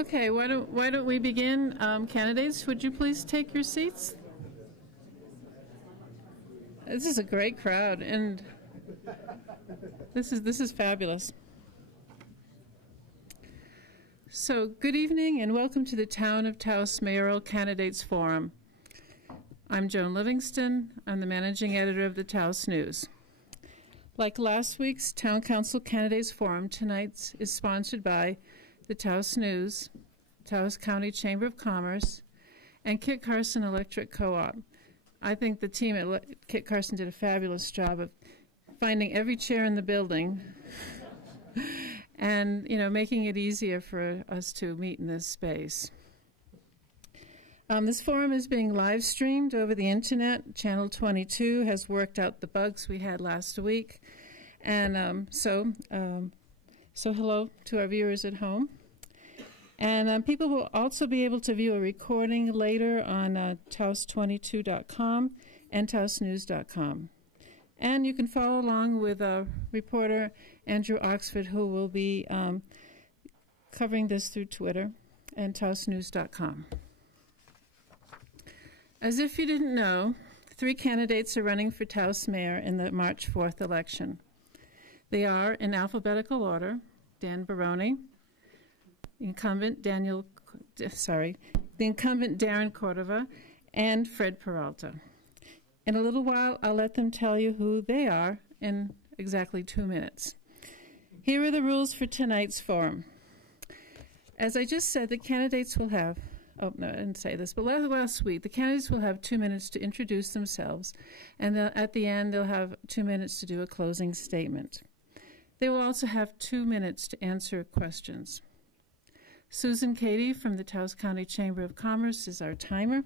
Okay, why don't we begin? Candidates, would you please take your seats? This is a great crowd, and this is fabulous. So, good evening, and welcome to the Town of Taos Mayoral Candidates Forum. I'm Joan Livingston. I'm the managing editor of the Taos News. Like last week's Town Council Candidates Forum, tonight's is sponsored by the Taos News, Taos County Chamber of Commerce, and Kit Carson Electric Co-op. I think the team at Kit Carson did a fabulous job of finding every chair in the building and, making it easier for us to meet in this space. This forum is being live streamed over the internet. Channel 22 has worked out the bugs we had last week. And so hello to our viewers at home. And people will also be able to view a recording later on taos22.com and taosnews.com. And you can follow along with reporter Andrew Oxford, who will be covering this through Twitter and taosnews.com. As if you didn't know, 3 candidates are running for Taos Mayor in the March 4th election. They are, in alphabetical order, Dan Baroni, the incumbent Darren Cordova, and Fred Peralta. In a little while, I'll let them tell you who they are in exactly 2 minutes. Here are the rules for tonight's forum. As I just said, the candidates will have, oh, no, I didn't say this, but last week, the candidates will have 2 minutes to introduce themselves, and at the end, they'll have 2 minutes to do a closing statement. They will also have 2 minutes to answer questions. Susan Cady from the Taos County Chamber of Commerce is our timer,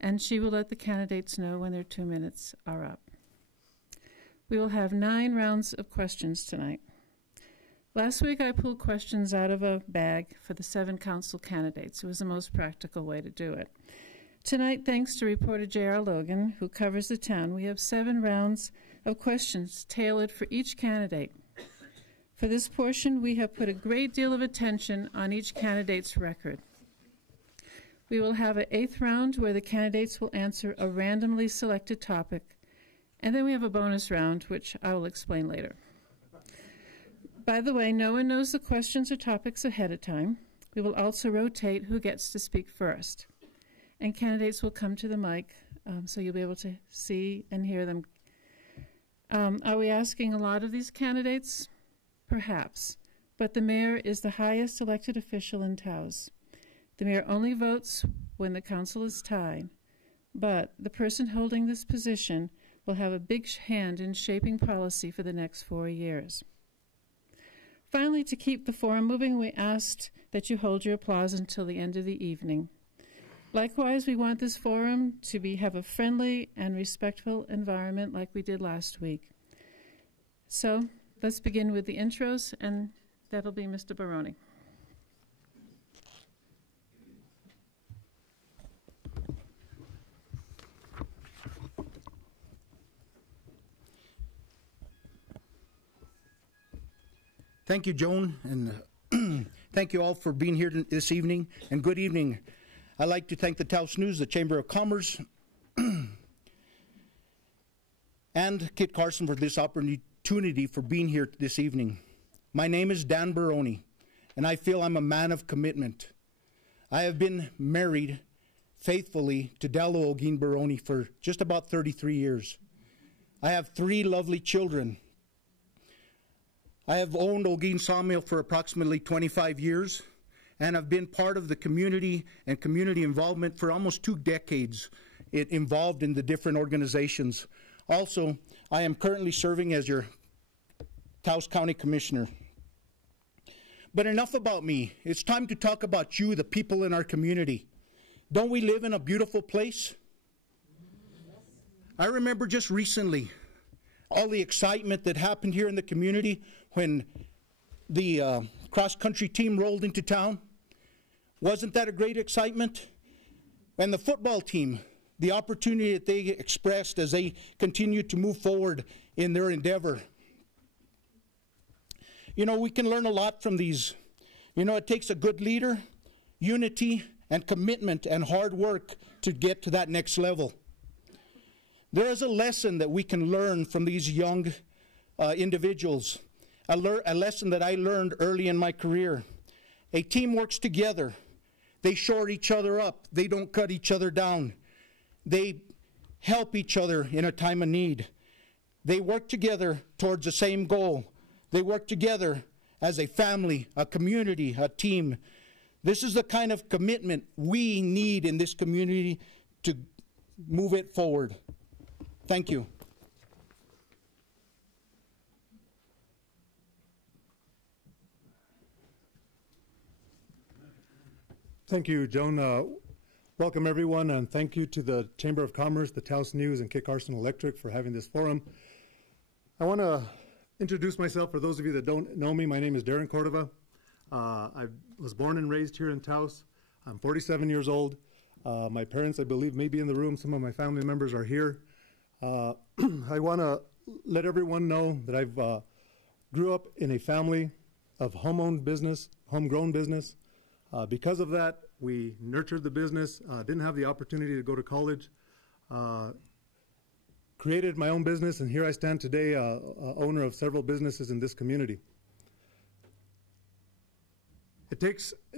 and she will let the candidates know when their 2 minutes are up. We will have 9 rounds of questions tonight. Last week I pulled questions out of a bag for the 7 council candidates. It was the most practical way to do it. Tonight, thanks to reporter J.R. Logan, who covers the town, we have 7 rounds of questions tailored for each candidate. For this portion, we have put a great deal of attention on each candidate's record. We will have an 8th round where the candidates will answer a randomly selected topic, and then we have a bonus round, which I will explain later. By the way, no one knows the questions or topics ahead of time. We will also rotate who gets to speak first, and candidates will come to the mic, so you'll be able to see and hear them. Are we asking a lot of these candidates? Perhaps, but the mayor is the highest elected official in Taos. The mayor only votes when the council is tied, but the person holding this position will have a big hand in shaping policy for the next 4 years. Finally, to keep the forum moving, we asked that you hold your applause until the end of the evening. Likewise, we want this forum to have a friendly and respectful environment like we did last week. So, let's begin with the intros, and that'll be Mr. Baroni. Thank you, Joan, and thank you all for being here this evening, and good evening. I'd like to thank the Taos News, the Chamber of Commerce, and Kit Carson for this opportunity for being here this evening. My name is Dan Baroni, and I feel I'm a man of commitment. I have been married faithfully to Della Ogin Baroni for just about 33 years. I have 3 lovely children. I have owned Ogin Sawmill for approximately 25 years, and I've been part of the community and community involvement for almost 2 decades, involved in the different organizations. Also, I am currently serving as your Taos County Commissioner. But enough about me. It's time to talk about you, the people in our community. Don't we live in a beautiful place? I remember just recently all the excitement that happened here in the community when the cross-country team rolled into town. Wasn't that a great excitement? And the football team, the opportunity that they expressed as they continued to move forward in their endeavor. You know, we can learn a lot from these. You know, it takes a good leader, unity, and commitment and hard work to get to that next level. There is a lesson that we can learn from these young individuals, a lesson that I learned early in my career. A team works together. They shore each other up. They don't cut each other down. They help each other in a time of need. They work together towards the same goal. They work together as a family, a community, a team. This is the kind of commitment we need in this community to move it forward. Thank you. Thank you, Joan. Welcome, everyone, and thank you to the Chamber of Commerce, the Taos News, and Kit Carson Electric for having this forum. I want to introduce myself for those of you that don't know me. My name is Darren Cordova. I was born and raised here in Taos. I'm 47 years old. My parents, I believe, may be in the room. Some of my family members are here. I want to let everyone know that I've grew up in a family of home-owned business, homegrown business. Because of that, we nurtured the business, didn't have the opportunity to go to college, created my own business, and here I stand today, owner of several businesses in this community. It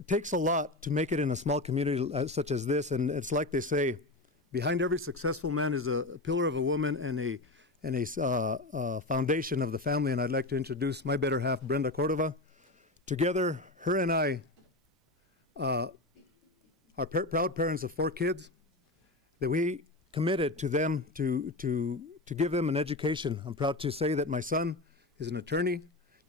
takes a lot to make it in a small community such as this, and it's like they say, behind every successful man is a pillar of a woman and a foundation of the family, and I'd like to introduce my better half, Brenda Cordova. Together, her and I are proud parents of 4 kids that we committed to them to give them an education. I'm proud to say that my son is an attorney.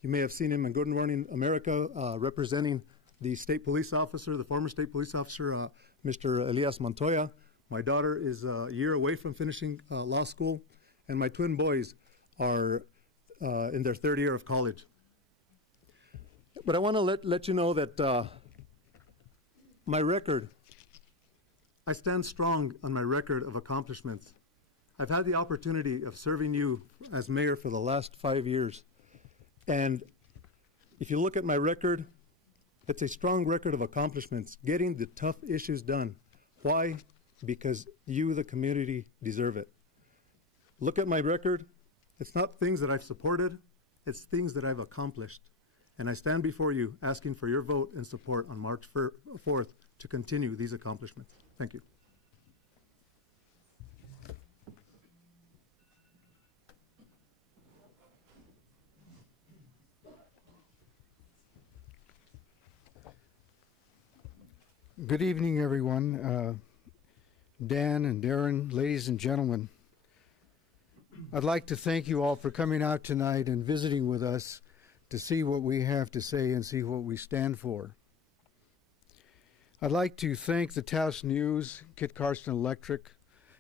You may have seen him in Good Morning America representing the state police officer, the former state police officer, Mr. Elias Montoya. My daughter is a year away from finishing law school, and my twin boys are in their 3rd year of college. But I want to let you know that my record, I stand strong on my record of accomplishments. I've had the opportunity of serving you as mayor for the last 5 years. And if you look at my record, it's a strong record of accomplishments, getting the tough issues done. Why? Because you, the community, deserve it. Look at my record. It's not things that I've supported, it's things that I've accomplished. And I stand before you asking for your vote and support on March 4th to continue these accomplishments. Thank you. Good evening, everyone. Dan and Darren, ladies and gentlemen. I'd like to thank you all for coming out tonight and visiting with us to see what we have to say and see what we stand for. I'd like to thank the Taos News, Kit Carson Electric,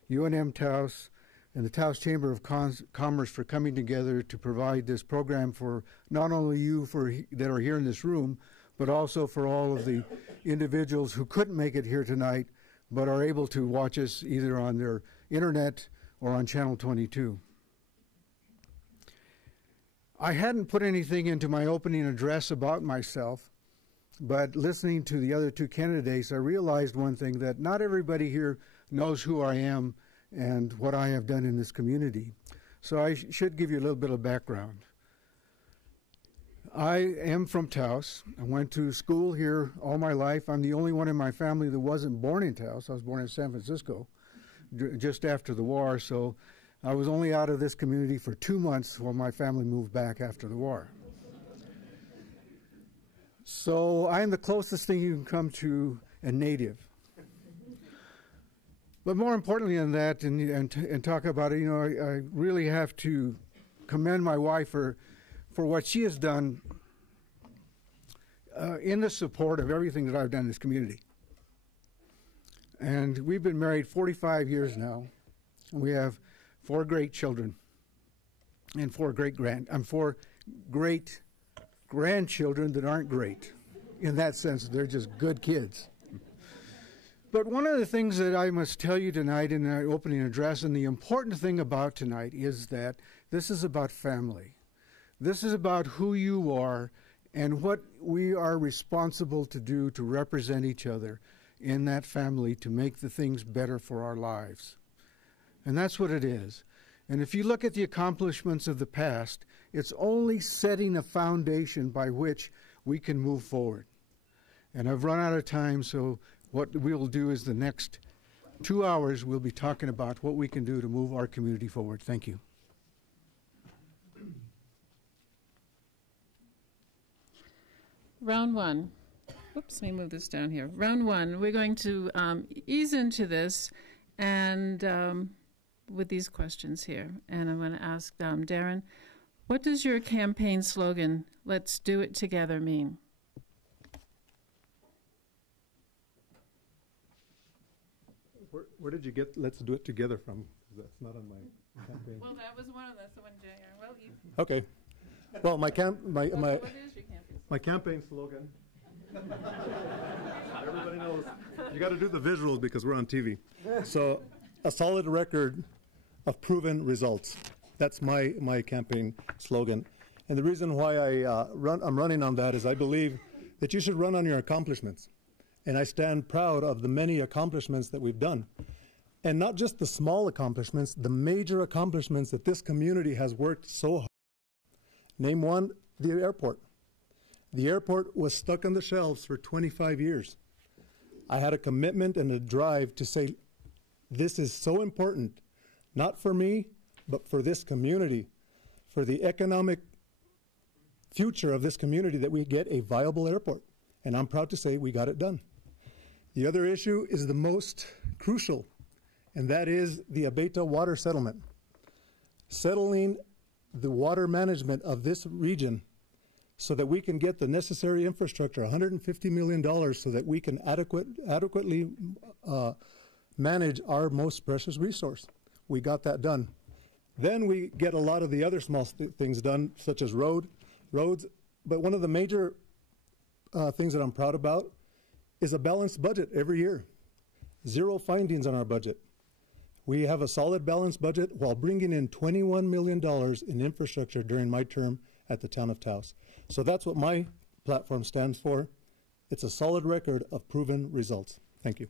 UNM-Taos, and the Taos Chamber of Commerce for coming together to provide this program for not only you that are here in this room, but also for all of the individuals who couldn't make it here tonight, but are able to watch us either on their internet or on Channel 22. I hadn't put anything into my opening address about myself, but listening to the other 2 candidates, I realized one thing, that not everybody here knows who I am and what I have done in this community. So I should give you a little bit of background. I am from Taos. I went to school here all my life. I'm the only one in my family that wasn't born in Taos. I was born in San Francisco just after the war, so I was only out of this community for 2 months while my family moved back after the war. So I'm the closest thing you can come to a native. But more importantly than that, and talk about it, I really have to commend my wife for what she has done in the support of everything that I've done in this community. And we've been married 45 years now, and we have 4 great children and 4 great grandchildren that aren't great. In that sense, they're just good kids. But one of the things that I must tell you tonight in our opening address, and the important thing about tonight, is that this is about family. This is about who you are and what we are responsible to do to represent each other in that family to make the things better for our lives. And that's what it is. And if you look at the accomplishments of the past, it's only setting a foundation by which we can move forward. And I've run out of time, so what we'll do is the next 2 hours we'll be talking about what we can do to move our community forward. Thank you. Round one. Oops, let me move this down here. Round one, we're going to ease into this and with these questions here. And I'm going to ask Darren, what does your campaign slogan, "Let's do it together," mean? Where did you get "let's do it together" from? 'Cause that's not on my campaign. Well, that was one of the one, Darren. Well, you. Okay. Well, What is your campaign? my campaign slogan. Everybody knows. You got to do the visuals because we're on TV. So, a solid record of proven results. That's my campaign slogan. And the reason why I'm running on that is I believe that you should run on your accomplishments. And I stand proud of the many accomplishments that we've done. And not just the small accomplishments, the major accomplishments that this community has worked so hard. Name one, the airport. The airport was stuck on the shelves for 25 years. I had a commitment and a drive to say, this is so important, not for me, but for this community, for the economic future of this community, that we get a viable airport. And I'm proud to say we got it done. The other issue is the most crucial, and that is the Abeta water settlement. Settling the water management of this region so that we can get the necessary infrastructure, $150 million, so that we can adequately manage our most precious resource. We got that done. Then we get a lot of the other small things done, such as roads. But one of the major things that I'm proud about is a balanced budget every year. 0 findings on our budget. We have a solid balanced budget while bringing in $21 million in infrastructure during my term at the town of Taos. So that's what my platform stands for. It's a solid record of proven results. Thank you.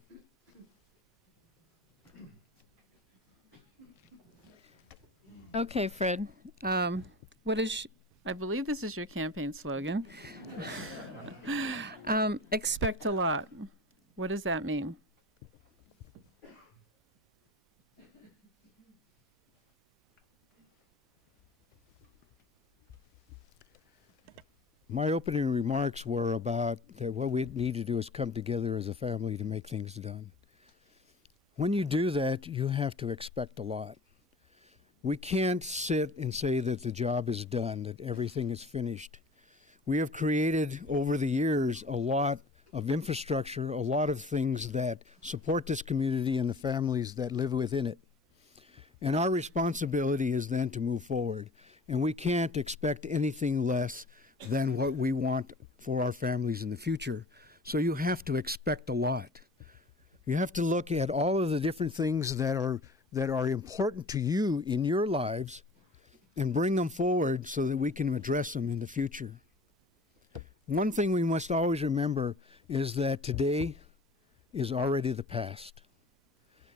Okay, Fred. I believe this is your campaign slogan. Expect a lot. What does that mean? My opening remarks were about that what we need to do is come together as a family to make things done. When you do that, you have to expect a lot. We can't sit and say that the job is done, that everything is finished. We have created over the years a lot of infrastructure, a lot of things that support this community and the families that live within it. And our responsibility is then to move forward. And we can't expect anything less than what we want for our families in the future. So you have to expect a lot. You have to look at all of the different things that are important to you in your lives and bring them forward so that we can address them in the future. One thing we must always remember is that today is already the past.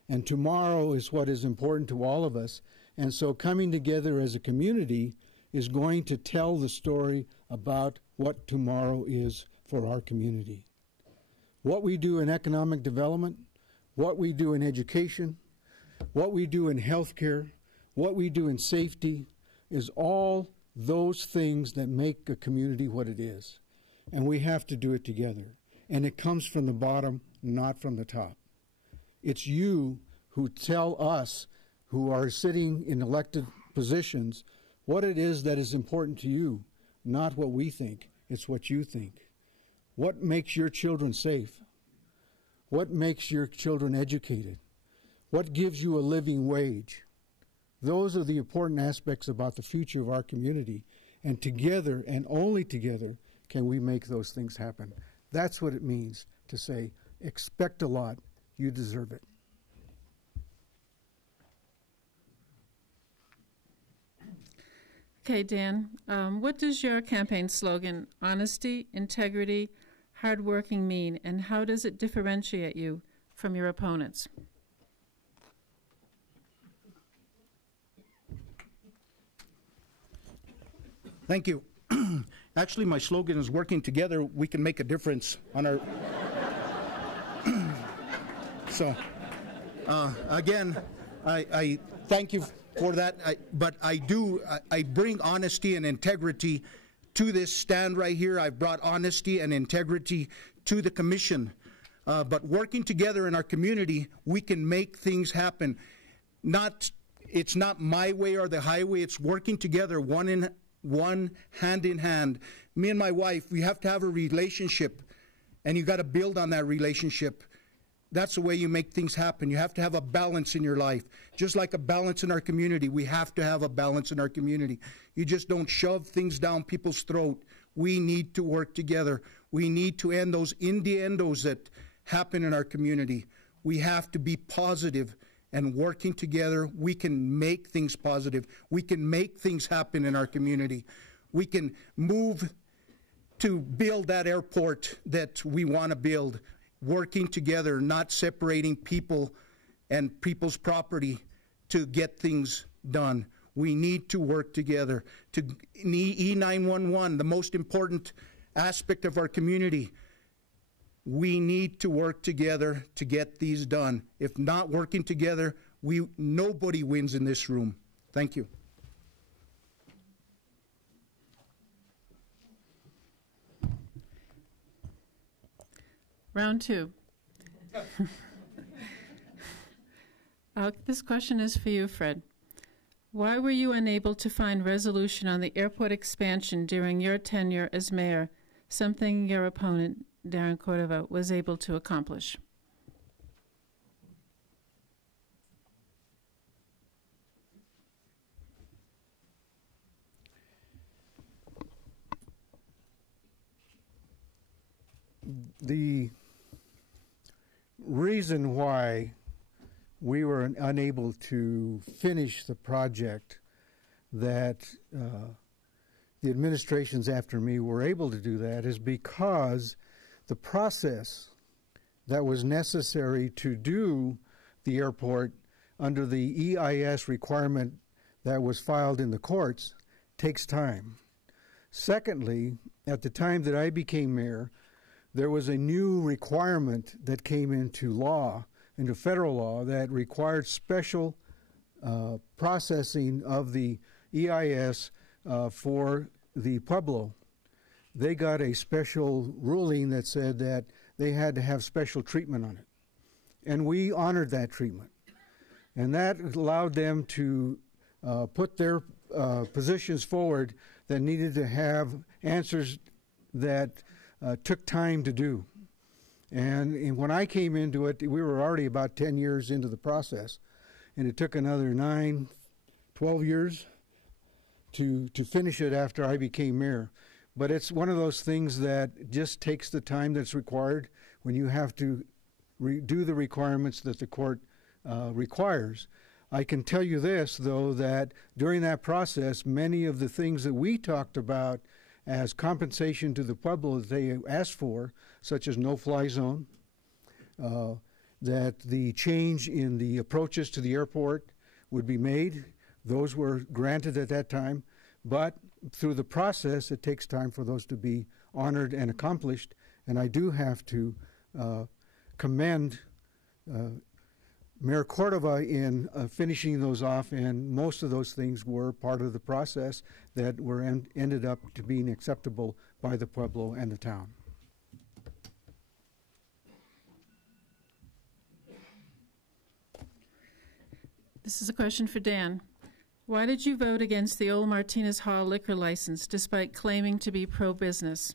And tomorrow is what is important to all of us. And so coming together as a community is going to tell the story about what tomorrow is for our community. What we do in economic development, what we do in education, what we do in healthcare, what we do in safety, is all those things that make a community what it is. And we have to do it together. And it comes from the bottom, not from the top. It's you who tell us, who are sitting in elected positions, what it is that is important to you, not what we think. It's what you think. What makes your children safe? What makes your children educated? What gives you a living wage? Those are the important aspects about the future of our community. And together, and only together, can we make those things happen. That's what it means to say, expect a lot, you deserve it. Okay, Dan, what does your campaign slogan, honesty, integrity, hardworking, mean, and how does it differentiate you from your opponents? Thank you. Actually, my slogan is working together, we can make a difference on our... So, again, I thank you for that, but I bring honesty and integrity to this stand right here. I've brought honesty and integrity to the commission. But working together in our community, we can make things happen. It's not my way or the highway, it's working together, one hand in hand. Me and my wife, we have to have a relationship, and you got to build on that relationship. That's the way you make things happen. You have to have a balance in your life. Just like a balance in our community, we have to have a balance in our community. You just don't shove things down people's throat. We need to work together. We need to end those innuendos that happen in our community. We have to be positive, and working together, we can make things positive. We can make things happen in our community. We can move to build that airport that we want to build. Working together, not separating people and people's property to get things done. We need to work together. To E911, the most important aspect of our community, we need to work together to get these done. If not working together, nobody wins in this room. Thank you. Round two. This question is for you, Fred. Why were you unable to find resolution on the airport expansion during your tenure as mayor, something your opponent, Darren Cordova, was able to accomplish? The reason why we were unable to finish the project that the administrations after me were able to do that is because the process that was necessary to do the airport under the EIS requirement that was filed in the courts takes time. Secondly, at the time that I became mayor, there was a new requirement that came into law, into federal law, that required special processing of the EIS for the Pueblo. They got a special ruling that said that they had to have special treatment on it. And we honored that treatment. And that allowed them to put their positions forward that needed to have answers that took time to do. And when I came into it, we were already about 10 years into the process. And it took another 9, 12 years to finish it after I became mayor. But it's one of those things that just takes the time that's required when you have to do the requirements that the court requires. I can tell you this, though, that during that process, many of the things that we talked about as compensation to the Pueblo that they asked for, such as no-fly zone, that the change in the approaches to the airport would be made. Those were granted at that time, but through the process, it takes time for those to be honored and accomplished, and I do have to commend Mayor Cordova in finishing those off, and most of those things were part of the process that were ended up to being acceptable by the Pueblo and the town. This is a question for Dan. Why did you vote against the old Martinez Hall liquor license despite claiming to be pro-business?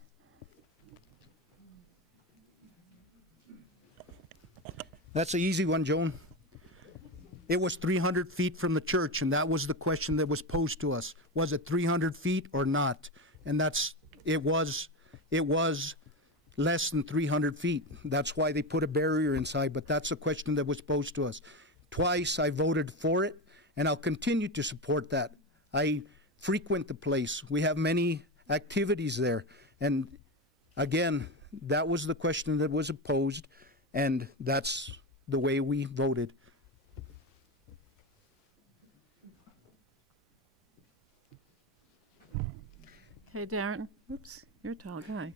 That's an easy one, Joan. It was 300 feet from the church, and that was the question that was posed to us. Was it 300 feet or not? And it was less than 300 feet. That's why they put a barrier inside, but that's the question that was posed to us. Twice I voted for it, and I'll continue to support that. I frequent the place. We have many activities there. And again, that was the question that was posed, and that's the way we voted. Okay, Darren. Oops, you're a tall guy.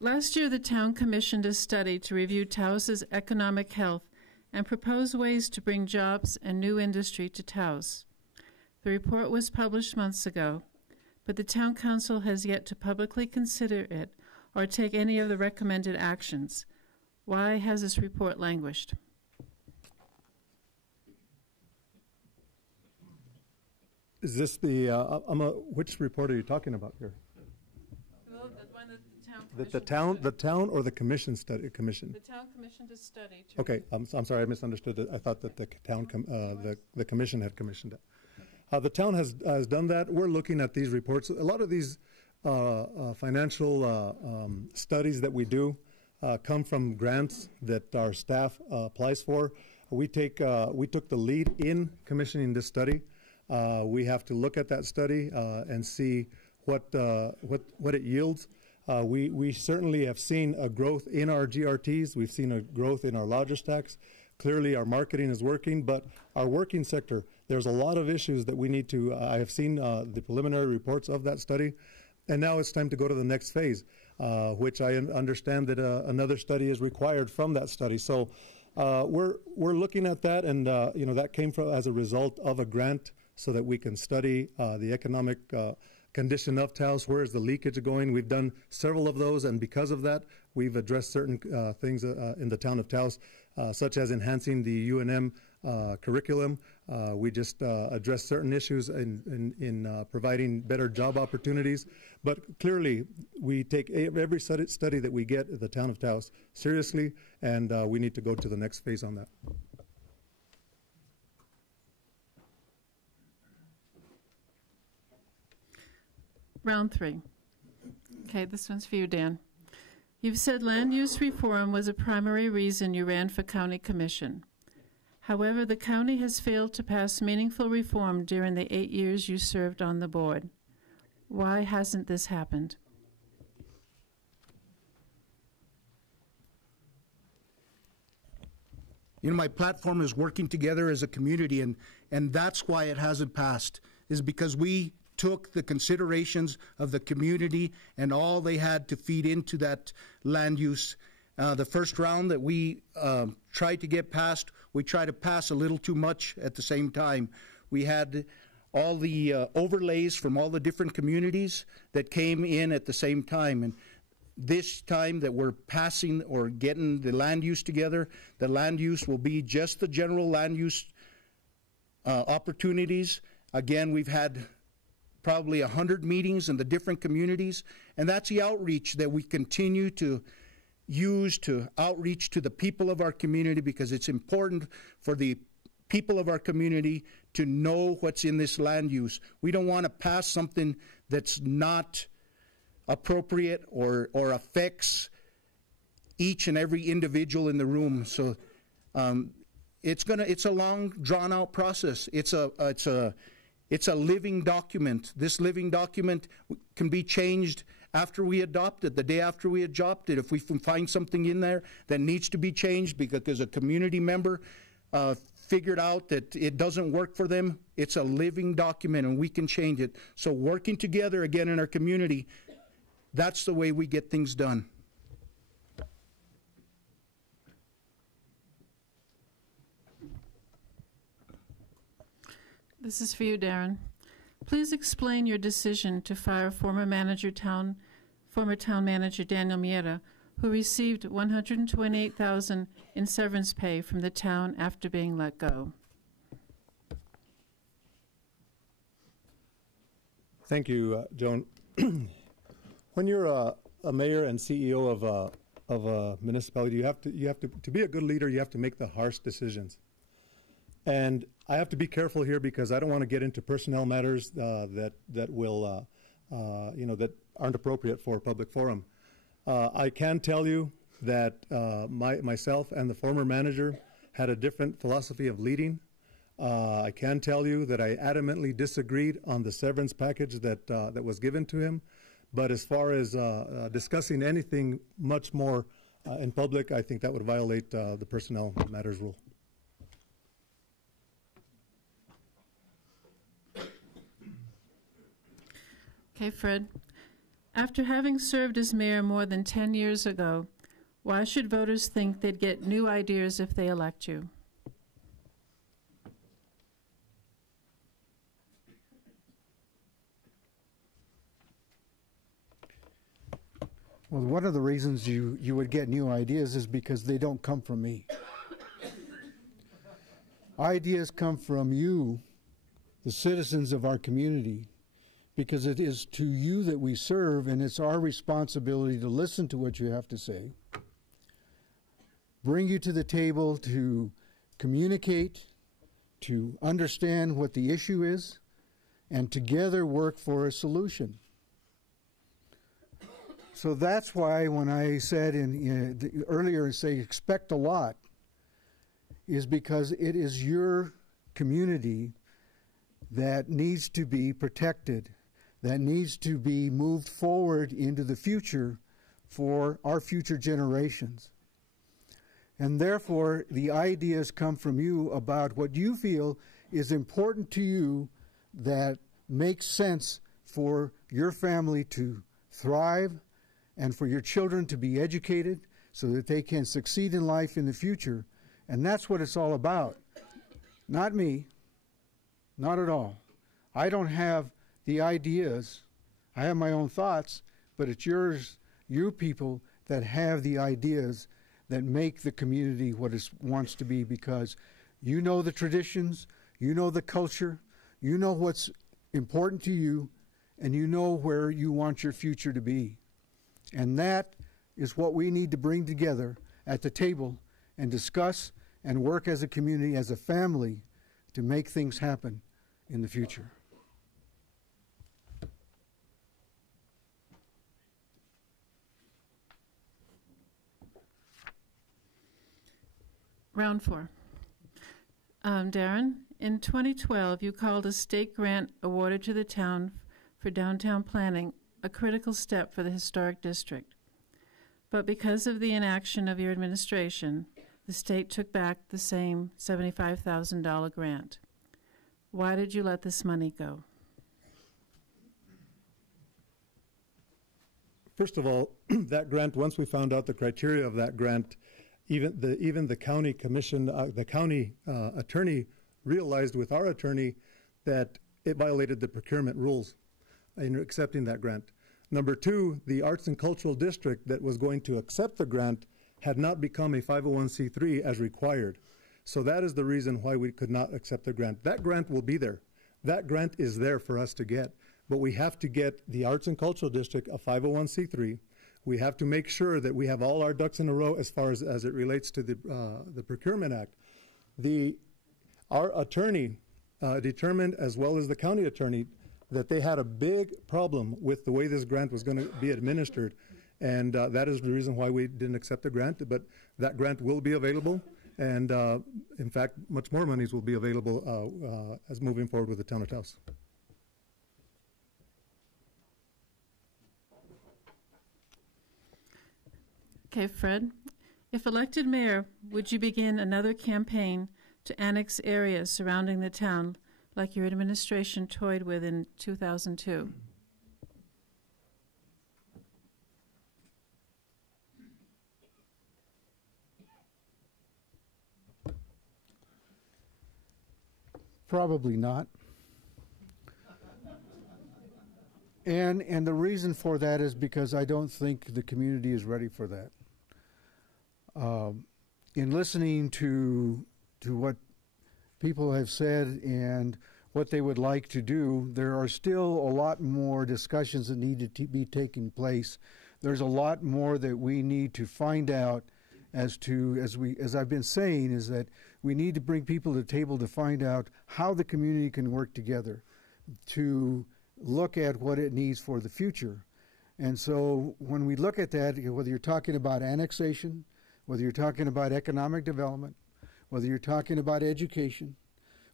Last year, the town commissioned a study to review Taos's economic health and propose ways to bring jobs and new industry to Taos. The report was published months ago, but the town council has yet to publicly consider it or take any of the recommended actions. Why has this report languished? Is this the, which report are you talking about here? Well, the one that the The town or the commission study, commission? The town commissioned a study to... Okay, I'm sorry, I misunderstood it. I thought that the town, the commission had commissioned it. The town has done that. We're looking at these reports. A lot of these financial studies that we do come from grants that our staff applies for. We took the lead in commissioning this study. We have to look at that study and see what it yields. We certainly have seen a growth in our GRTs. We've seen a growth in our lodgers tax. Clearly, our marketing is working, but our working sector, there's a lot of issues that we need to. I have seen the preliminary reports of that study, and now it's time to go to the next phase, which I understand that another study is required from that study. So we're looking at that, and that came from as a result of a grant, so that we can study the economic condition of Taos. Where is the leakage going? We've done several of those, and because of that, we've addressed certain things in the town of Taos, such as enhancing the UNM curriculum. We just addressed certain issues in providing better job opportunities. But clearly, we take every study that we get at the town of Taos seriously, and we need to go to the next phase on that. Round 3. Okay, this one's for you, Dan. You've said land use reform was a primary reason you ran for county commission. However, the county has failed to pass meaningful reform during the 8 years you served on the board. Why hasn't this happened? My platform is working together as a community, and that's why it hasn't passed, is because we took the considerations of the community and all they had to feed into that land use. The first round that we tried to get passed, we tried to pass a little too much at the same time. We had all the overlays from all the different communities that came in at the same time. And this time that we're passing or getting the land use together, the land use will be just the general land use opportunities. Again, we've had probably 100 meetings in the different communities, and that's the outreach that we continue to use to outreach to the people of our community, because it's important for the people of our community to know what's in this land use. We don't want to pass something that's not appropriate or affects each and every individual in the room. So it's a long, drawn-out process. It's a living document. This living document can be changed after we adopt it, the day after we adopt it. If we find something in there that needs to be changed because a community member figured out that it doesn't work for them, it's a living document and we can change it. So working together again in our community, that's the way we get things done. This is for you, Darren. Please explain your decision to fire former town manager Daniel Miera, who received $128,000 in severance pay from the town after being let go. Thank you, Joan. When you're a mayor and CEO of a municipality, you have to be a good leader. You have to make the harsh decisions. And I have to be careful here because I don't want to get into personnel matters that will, that aren't appropriate for a public forum. I can tell you that myself and the former manager had a different philosophy of leading. I can tell you that I adamantly disagreed on the severance package that was given to him. But as far as discussing anything much more in public, I think that would violate the Personnel Matters Rule. Okay, Fred. After having served as mayor more than 10 years ago, why should voters think they'd get new ideas if they elect you? Well, one of the reasons you would get new ideas is because they don't come from me. Ideas come from you, the citizens of our community, because it is to you that we serve, and it's our responsibility to listen to what you have to say, bring you to the table to communicate, to understand what the issue is, and together work for a solution. So that's why when I said earlier, say expect a lot, is because it is your community that needs to be protected, that needs to be moved forward into the future for our future generations. And therefore, the ideas come from you about what you feel is important to you, that makes sense for your family to thrive and for your children to be educated so that they can succeed in life in the future. And that's what it's all about. Not me. Not at all. I don't have the ideas. I have my own thoughts, but it's you people that have the ideas that make the community what it wants to be, because you know the traditions, you know the culture, you know what's important to you, and you know where you want your future to be. And that is what we need to bring together at the table and discuss and work as a community, as a family, to make things happen in the future. Round 4. Darren, in 2012, you called a state grant awarded to the town for downtown planning a critical step for the historic district. But because of the inaction of your administration, the state took back the same $75,000 grant. Why did you let this money go? First of all, that grant, once we found out the criteria of that grant, even the county commission, the county attorney realized with our attorney that it violated the procurement rules in accepting that grant. Number two, the Arts and Cultural District that was going to accept the grant had not become a 501c3 as required. So that is the reason why we could not accept the grant. That grant will be there. That grant is there for us to get. But we have to get the Arts and Cultural District a 501c3. We have to make sure that we have all our ducks in a row as far as it relates to the Procurement Act. Our attorney determined, as well as the county attorney, that they had a big problem with the way this grant was going to be administered. And that is the reason why we didn't accept the grant. But that grant will be available. And in fact, much more monies will be available as moving forward with the town of Taos. Okay, Fred. If elected mayor, would you begin another campaign to annex areas surrounding the town like your administration toyed with in 2002? Probably not. And the reason for that is because I don't think the community is ready for that. In listening to what people have said and what they would like to do, there are still a lot more discussions that need to be taking place. There's a lot more that we need to find out as I've been saying, is that we need to bring people to the table to find out how the community can work together to look at what it needs for the future. And so when we look at that, whether you're talking about annexation, whether you're talking about economic development, whether you're talking about education,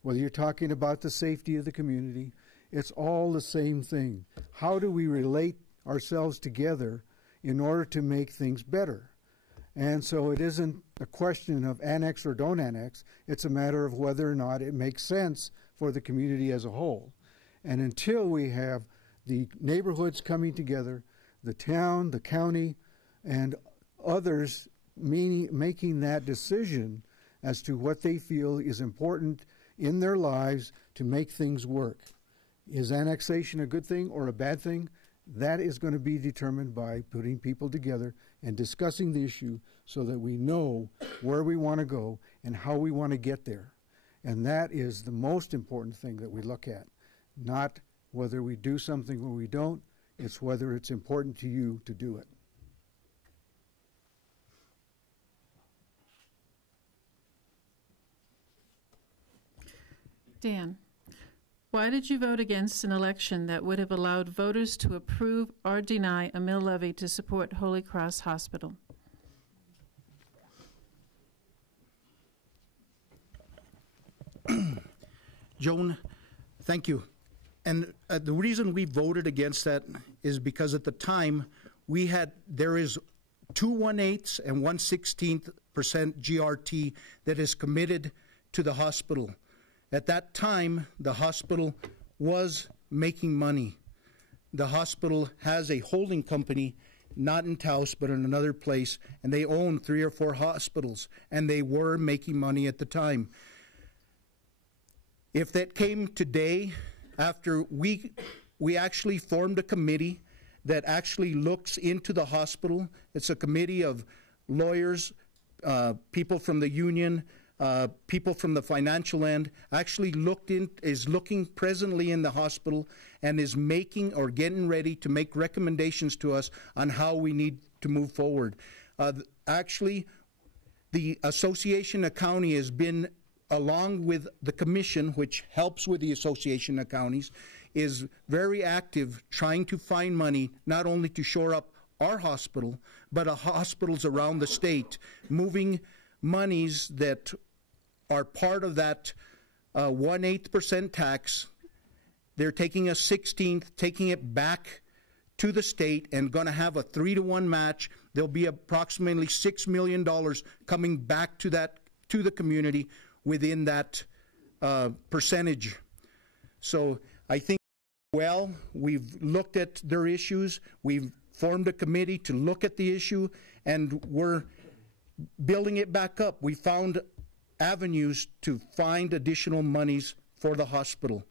whether you're talking about the safety of the community, it's all the same thing. How do we relate ourselves together in order to make things better? And so it isn't a question of annex or don't annex. It's a matter of whether or not it makes sense for the community as a whole. And until we have the neighborhoods coming together, the town, the county, and others making that decision as to what they feel is important in their lives to make things work. Is annexation a good thing or a bad thing? That is going to be determined by putting people together and discussing the issue so that we know where we want to go and how we want to get there. And that is the most important thing that we look at, not whether we do something or we don't. It's whether it's important to you to do it. Dan, why did you vote against an election that would have allowed voters to approve or deny a mill levy to support Holy Cross Hospital? Joan, thank you. And the reason we voted against that is because at the time there is 2 1/8 and 1/16% GRT that is committed to the hospital. At that time, the hospital was making money. The hospital has a holding company, not in Taos, but in another place, and they own 3 or 4 hospitals, and they were making money at the time. If that came today, after we actually formed a committee that actually looks into the hospital. It's a committee of lawyers, people from the union, people from the financial end, actually is looking presently in the hospital and is making or getting ready to make recommendations to us on how we need to move forward. Actually, the Association of County has been, along with the commission, which helps with the Association of Counties, is very active trying to find money not only to shore up our hospital, but hospitals around the state, moving monies that are part of that 1/8% tax. They're taking a 16th, taking it back to the state, and going to have a 3-to-1 match. There'll be approximately $6 million coming back to the community within that percentage. So I think, well, we've looked at their issues. We've formed a committee to look at the issue, and we're building it back up. We found avenues to find additional monies for the hospital.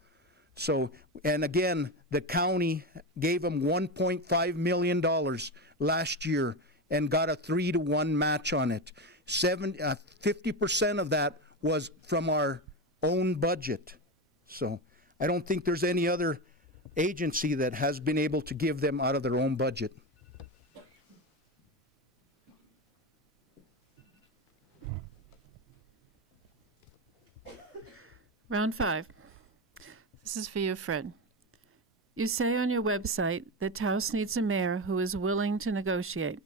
So, and again, the county gave them $1.5 million last year and got a 3-to-1 match on it. 50% of that was from our own budget. So I don't think there's any other agency that has been able to give them out of their own budget. Round 5. This is for you, Fred. You say on your website that Taos needs a mayor who is willing to negotiate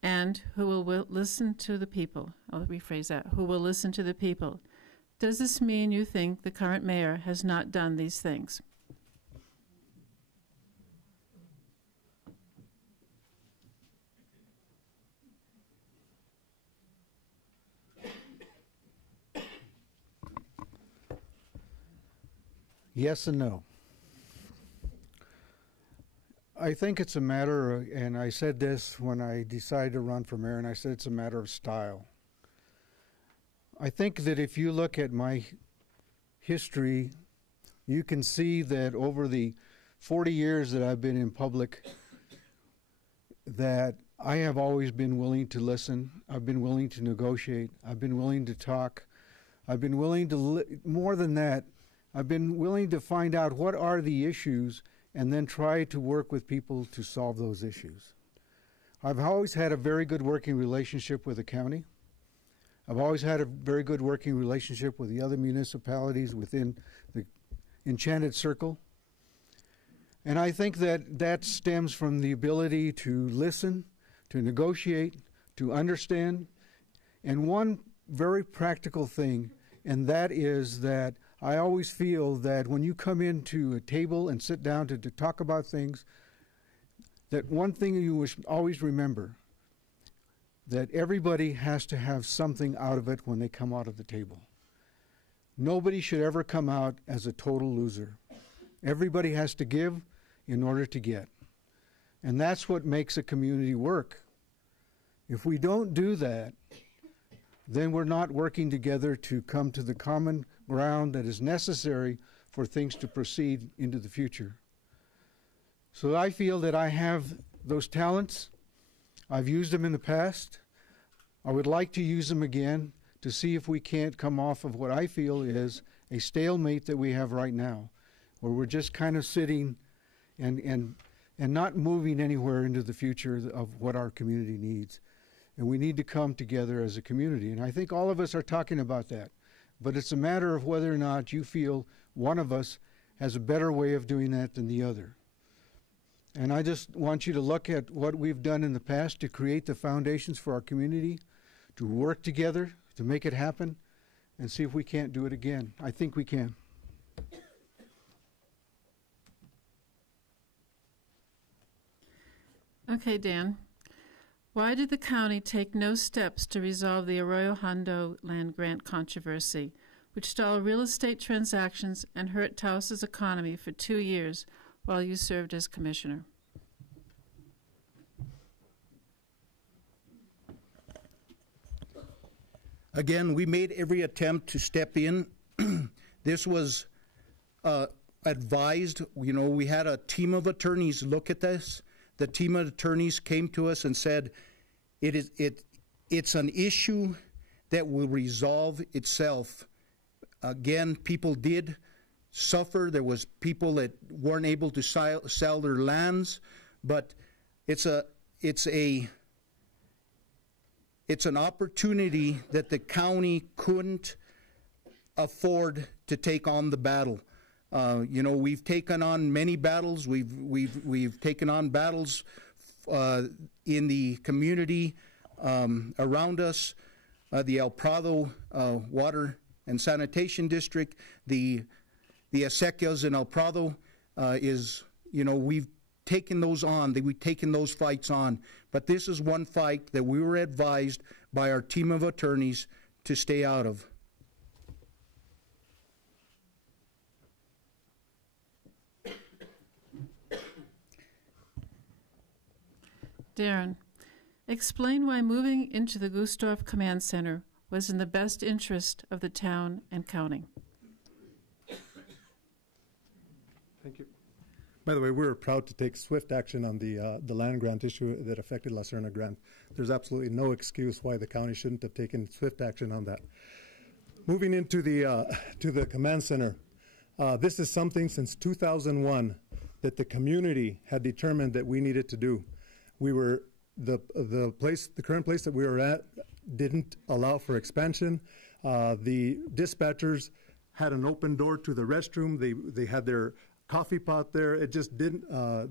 and who will listen to the people. I'll rephrase that. Who will listen to the people. Does this mean you think the current mayor has not done these things? Yes and no. I think it's a matter of, and I said this when I decided to run for mayor, and I said it's a matter of style. I think that if you look at my history, you can see that over the 40 years that I've been in public, that I have always been willing to listen. I've been willing to negotiate. I've been willing to talk. I've been willing to, more than that, I've been willing to find out what are the issues and then try to work with people to solve those issues. I've always had a very good working relationship with the county. I've always had a very good working relationship with the other municipalities within the Enchanted Circle. And I think that that stems from the ability to listen, to negotiate, to understand. And one very practical thing, and that is that I always feel that when you come into a table and sit down to talk about things, that one thing you should always remember, that everybody has to have something out of it when they come out of the table. Nobody should ever come out as a total loser. Everybody has to give in order to get. And that's what makes a community work. If we don't do that, then we're not working together to come to the common ground that is necessary for things to proceed into the future. So I feel that I have those talents. I've used them in the past. I would like to use them again to see if we can't come off of what I feel is a stalemate that we have right now, where we're just kind of sitting and not moving anywhere into the future of what our community needs. And we need to come together as a community. And I think all of us are talking about that. But it's a matter of whether or not you feel one of us has a better way of doing that than the other. And I just want you to look at what we've done in the past to create the foundations for our community, to work together, to make it happen, and see if we can't do it again. I think we can. Okay, Dan. Why did the county take no steps to resolve the Arroyo Hondo land grant controversy, which stalled real estate transactions and hurt Taos's economy for 2 years while you served as commissioner? Again, we made every attempt to step in. This was advised. You know, we had a team of attorneys look at this. The team of attorneys came to us and said, it's an issue that will resolve itself. Again, people did suffer. There was people that weren't able to sell their lands, but it's an opportunity that the county couldn't afford to take on the battle. You know, we've taken on many battles. We've taken on battles in the community around us. The El Prado Water and Sanitation District, the acequias in El Prado is, you know, we've taken those on. We've taken those fights on. But this is one fight that we were advised by our team of attorneys to stay out of. Darren, explain why moving into the Gustorf Command Center was in the best interest of the town and county. Thank you. By the way, we're proud to take swift action on the land grant issue that affected La Serna Grant. There's absolutely no excuse why the county shouldn't have taken swift action on that. Moving into the command center, this is something since 2001 that the community had determined that we needed to do. We were the current place that we were at didn't allow for expansion. The dispatchers had an open door to the restroom. They had their coffee pot there. It just didn't.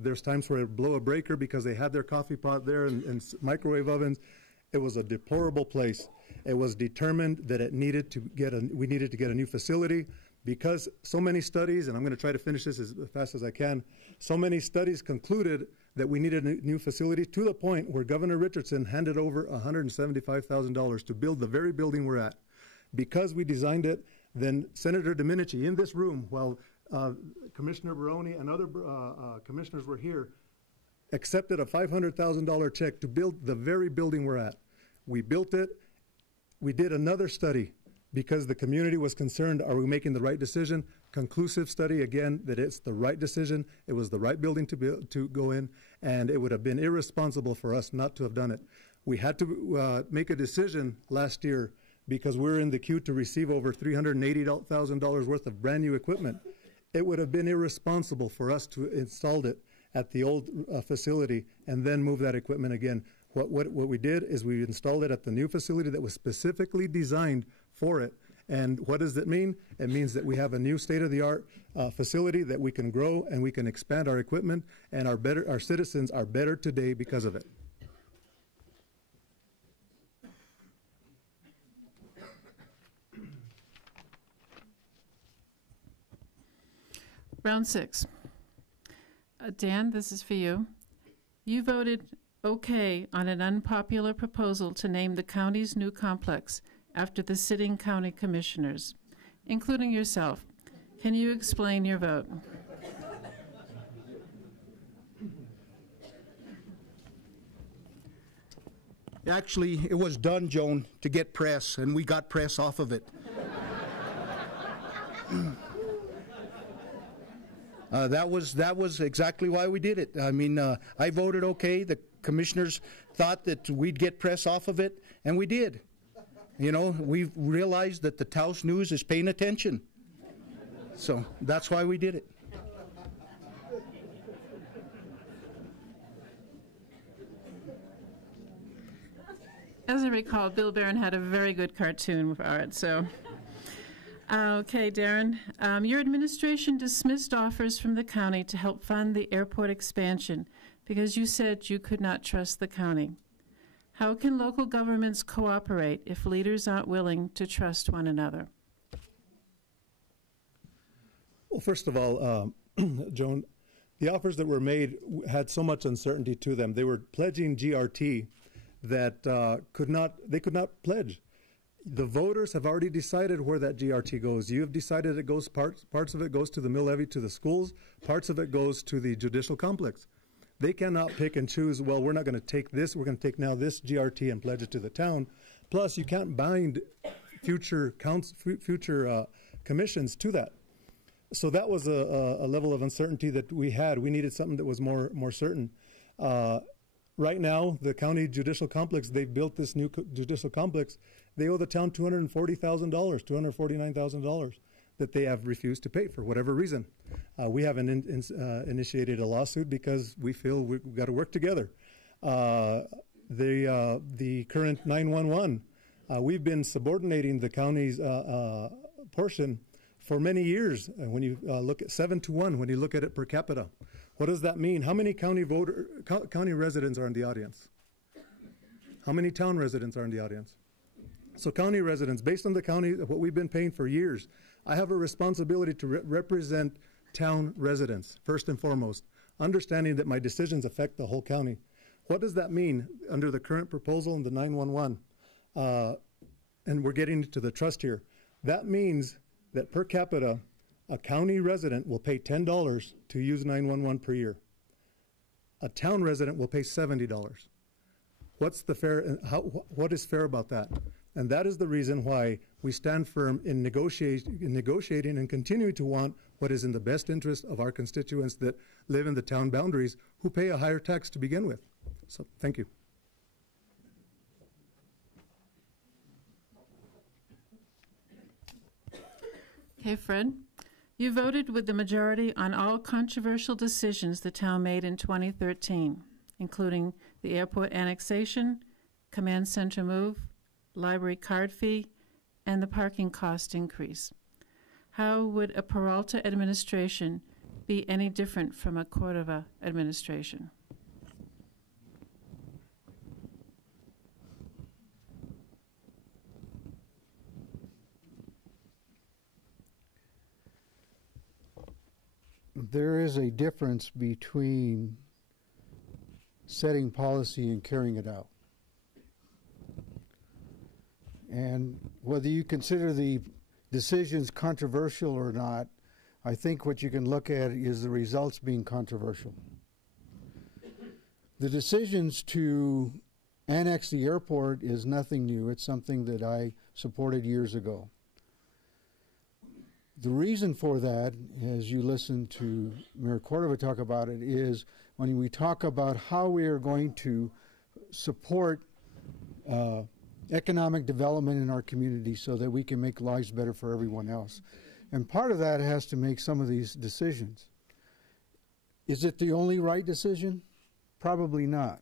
There's times where it would blow a breaker because they had their coffee pot there and microwave ovens. It was a deplorable place. It was determined that we needed to get a new facility because so many studies, and I'm going to try to finish this as fast as I can, so many studies concluded that we needed a new facility to the point where Governor Richardson handed over $175,000 to build the very building we're at. Because we designed it, then Senator Domenici in this room, while Commissioner Baroni and other commissioners were here, accepted a $500,000 check to build the very building we're at. We built it. We did another study because the community was concerned, are we making the right decision? Conclusive study, again, that it's the right decision. It was the right building to go in, and it would have been irresponsible for us not to have done it. We had to make a decision last year because we're in the queue to receive over $380,000 worth of brand new equipment. It would have been irresponsible for us to install it at the old facility and then move that equipment again. What we did is we installed it at the new facility that was specifically designed for it. And what does that mean? It means that we have a new state-of-the-art facility that we can grow and we can expand our equipment, and our citizens are better today because of it. Round 6. Dan, this is for you. You voted okay on an unpopular proposal to name the county's new complex after the sitting county commissioners, including yourself. Can you explain your vote? Actually, it was done, Joan, to get press, and we got press off of it. That was exactly why we did it. I mean, I voted okay. The commissioners thought that we'd get press off of it, and we did. You know, we realized that the Taos News is paying attention. So that's why we did it. As I recall, Bill Barron had a very good cartoon for it, so. Okay, Darren. Your administration dismissed offers from the county to help fund the airport expansion because you said you could not trust the county. How can local governments cooperate if leaders aren't willing to trust one another? Well, first of all, Joan, the offers that were made had so much uncertainty to them. They were pledging GRT that they could not pledge. The voters have already decided where that GRT goes. You have decided it goes parts of it goes to the mill levy to the schools, parts of it goes to the judicial complex. They cannot pick and choose, well, we're not going to take this, we're going to take now this GRT and pledge it to the town. Plus, you can't bind future commissions to that. So that was a level of uncertainty that we had. We needed something that was more certain. Right now, the county judicial complex, they've built this new judicial complex. They owe the town $240,000, $249,000 that they have refused to pay for whatever reason. We haven't initiated a lawsuit because we feel we've got to work together. The current 911, we've been subordinating the county's portion for many years. When you look at 7-1, when you look at it per capita, what does that mean? How many county residents are in the audience? How many town residents are in the audience? So county residents, based on the county, what we've been paying for years, I have a responsibility to represent town residents, first and foremost, understanding that my decisions affect the whole county. What does that mean under the current proposal in the 911? And we're getting to the trust here. That means that per capita, a county resident will pay $10 to use 911 per year. A town resident will pay $70. What's the fair? What is fair about that? And that is the reason why we stand firm in negotiating and continue to want what is in the best interest of our constituents that live in the town boundaries who pay a higher tax to begin with. So thank you. Okay, Fred. You voted with the majority on all controversial decisions the town made in 2013, including the airport annexation, command center move, library card fee, and the parking cost increase. How would a Peralta administration be any different from a Cordova administration? There is a difference between setting policy and carrying it out. And whether you consider the decisions controversial or not, I think what you can look at is the results being controversial. The decisions to annex the airport is nothing new. It's something that I supported years ago. The reason for that, as you listen to Mayor Cordova talk about it, is when we talk about how we are going to support economic development in our community so that we can make lives better for everyone else. And part of that has to make some of these decisions. Is it the only right decision? Probably not.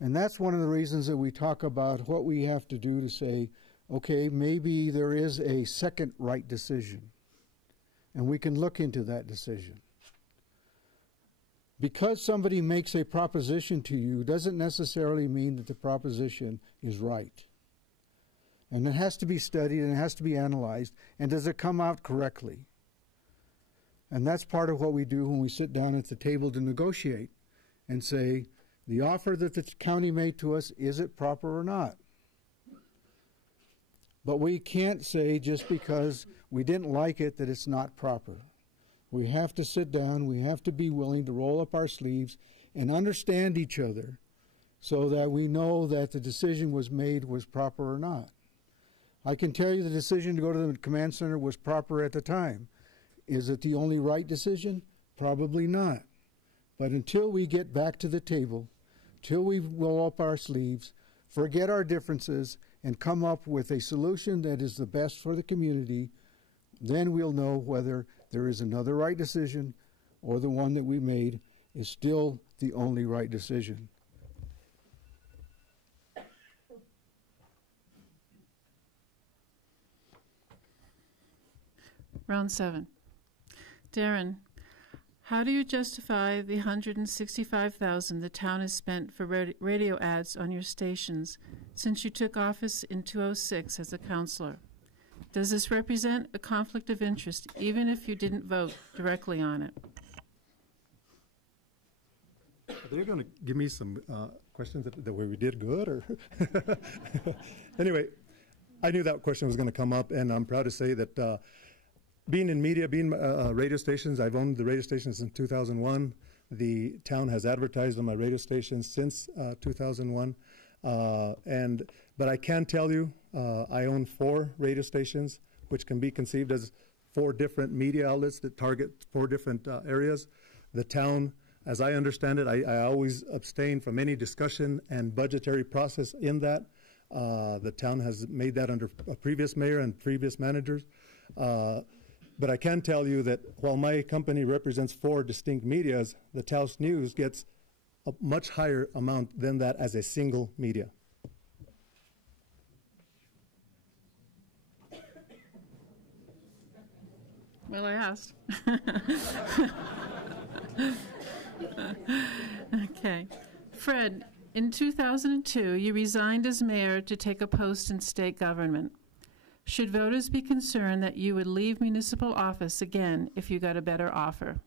And that's one of the reasons that we talk about what we have to do to say, okay, maybe there is a second right decision, and we can look into that decision. Because somebody makes a proposition to you doesn't necessarily mean that the proposition is right. And it has to be studied and it has to be analyzed, and does it come out correctly? And that's part of what we do when we sit down at the table to negotiate and say, the offer that the county made to us, is it proper or not? But we can't say just because we didn't like it that it's not proper. We have to sit down, we have to be willing to roll up our sleeves and understand each other so that we know that the decision was made was proper or not. I can tell you the decision to go to the command center was proper at the time. Is it the only right decision? Probably not. But until we get back to the table, till we roll up our sleeves, forget our differences, and come up with a solution that is the best for the community, then we'll know whether there is another right decision or the one that we made is still the only right decision. Round 7. Darren, how do you justify the $165,000 the town has spent for radio ads on your stations since you took office in 2006 as a councilor? Does this represent a conflict of interest, even if you didn't vote directly on it? They're going to give me some questions that we did good, or anyway, I knew that question was going to come up, and I'm proud to say that being in media, being radio stations, I've owned the radio stations since 2001. The town has advertised on my radio stations since 2001, but I can tell you, I own 4 radio stations, which can be conceived as 4 different media outlets that target 4 different areas. The town, as I understand it, I always abstain from any discussion and budgetary process in that. The town has made that under a previous mayor and previous managers. But I can tell you that while my company represents 4 distinct medias, the Taos News gets a much higher amount than that as a single media. Well, I asked. Okay. Fred, in 2002, you resigned as mayor to take a post in state government. Should voters be concerned that you would leave municipal office again if you got a better offer?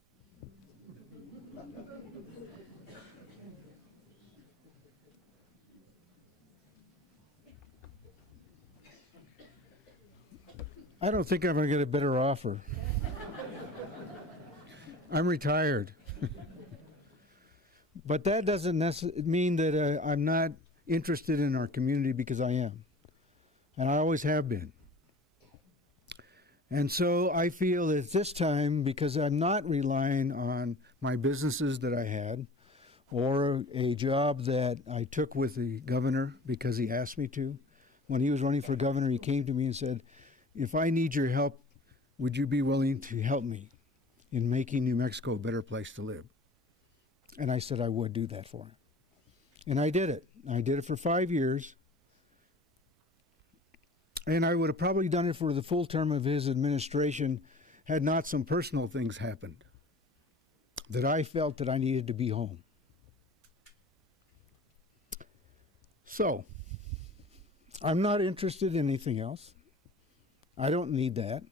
I don't think I'm going to get a better offer. I'm retired. But that doesn't mean that I'm not interested in our community, because I am. And I always have been. And so I feel that this time, because I'm not relying on my businesses that I had or a job that I took with the governor because he asked me to. When he was running for governor, he came to me and said, if I need your help, would you be willing to help me in making New Mexico a better place to live? And I said I would do that for him. And I did it. I did it for 5 years. And I would have probably done it for the full term of his administration had not some personal things happened that I felt that I needed to be home. So, I'm not interested in anything else. I don't need that.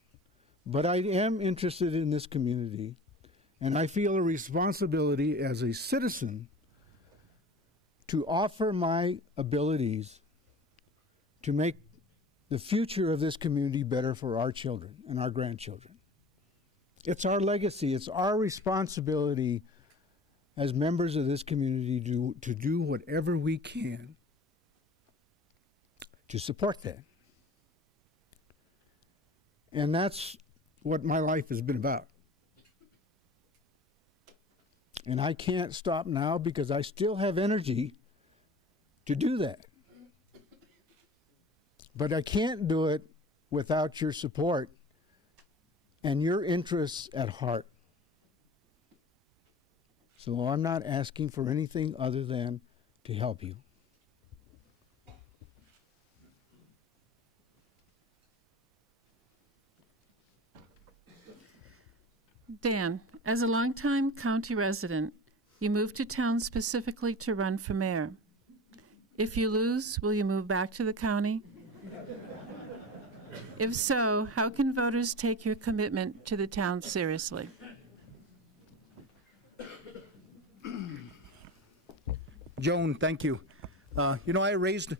But I am interested in this community, and I feel a responsibility as a citizen to offer my abilities to make the future of this community better for our children and our grandchildren. It's our legacy. It's our responsibility as members of this community to do whatever we can to support that. And that's what my life has been about. And I can't stop now because I still have energy to do that. But I can't do it without your support and your interests at heart. So I'm not asking for anything other than to help you. Dan, as a longtime county resident, you moved to town specifically to run for mayor. If you lose, will you move back to the county? If so, how can voters take your commitment to the town seriously? Joan, thank you. You know, I raised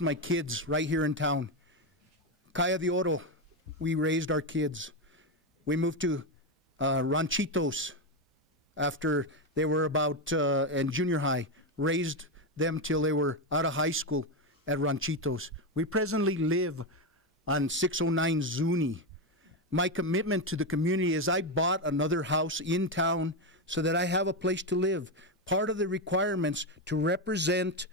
my kids right here in town. Calle de Oro, we raised our kids. We moved to Ranchitos after they were about in junior high, raised them till they were out of high school at Ranchitos. We presently live on 609 Zuni. My commitment to the community is I bought another house in town so that I have a place to live. Part of the requirements to represent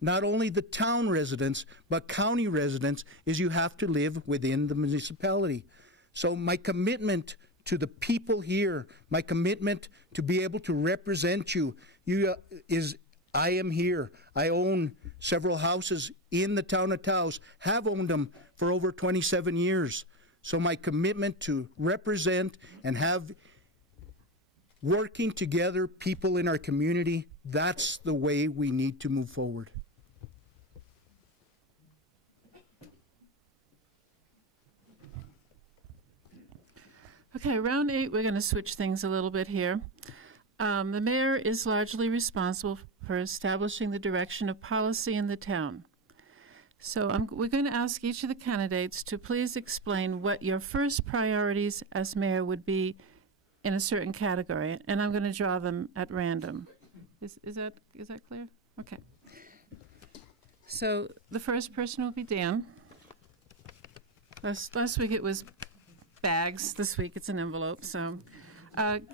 not only the town residents, but county residents is you have to live within the municipality. So my commitment to the people here, my commitment to be able to represent you, is I am here. I own several houses in the town of Taos, have owned them for over 27 years. So my commitment to represent and have working together people in our community, that's the way we need to move forward. Okay, round 8, we're going to switch things a little bit here. The mayor is largely responsible for establishing the direction of policy in the town. So we're going to ask each of the candidates to please explain what your first priorities as mayor would be in a certain category, and I'm going to draw them at random. Is that clear? Okay. So the first person will be Dan. Last week it was bags. This week it's an envelope. So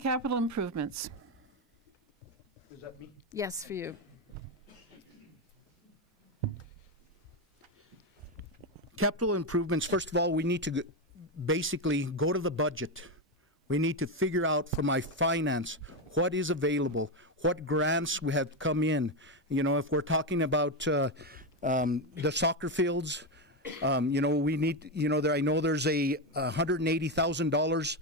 capital improvements. Is that me? Yes, for you. Capital improvements, first of all, we need to basically go to the budget. We need to figure out from our finance what is available, what grants we have come in. You know, if we're talking about the soccer fields, you know, we need, you know, I know there's a $180,000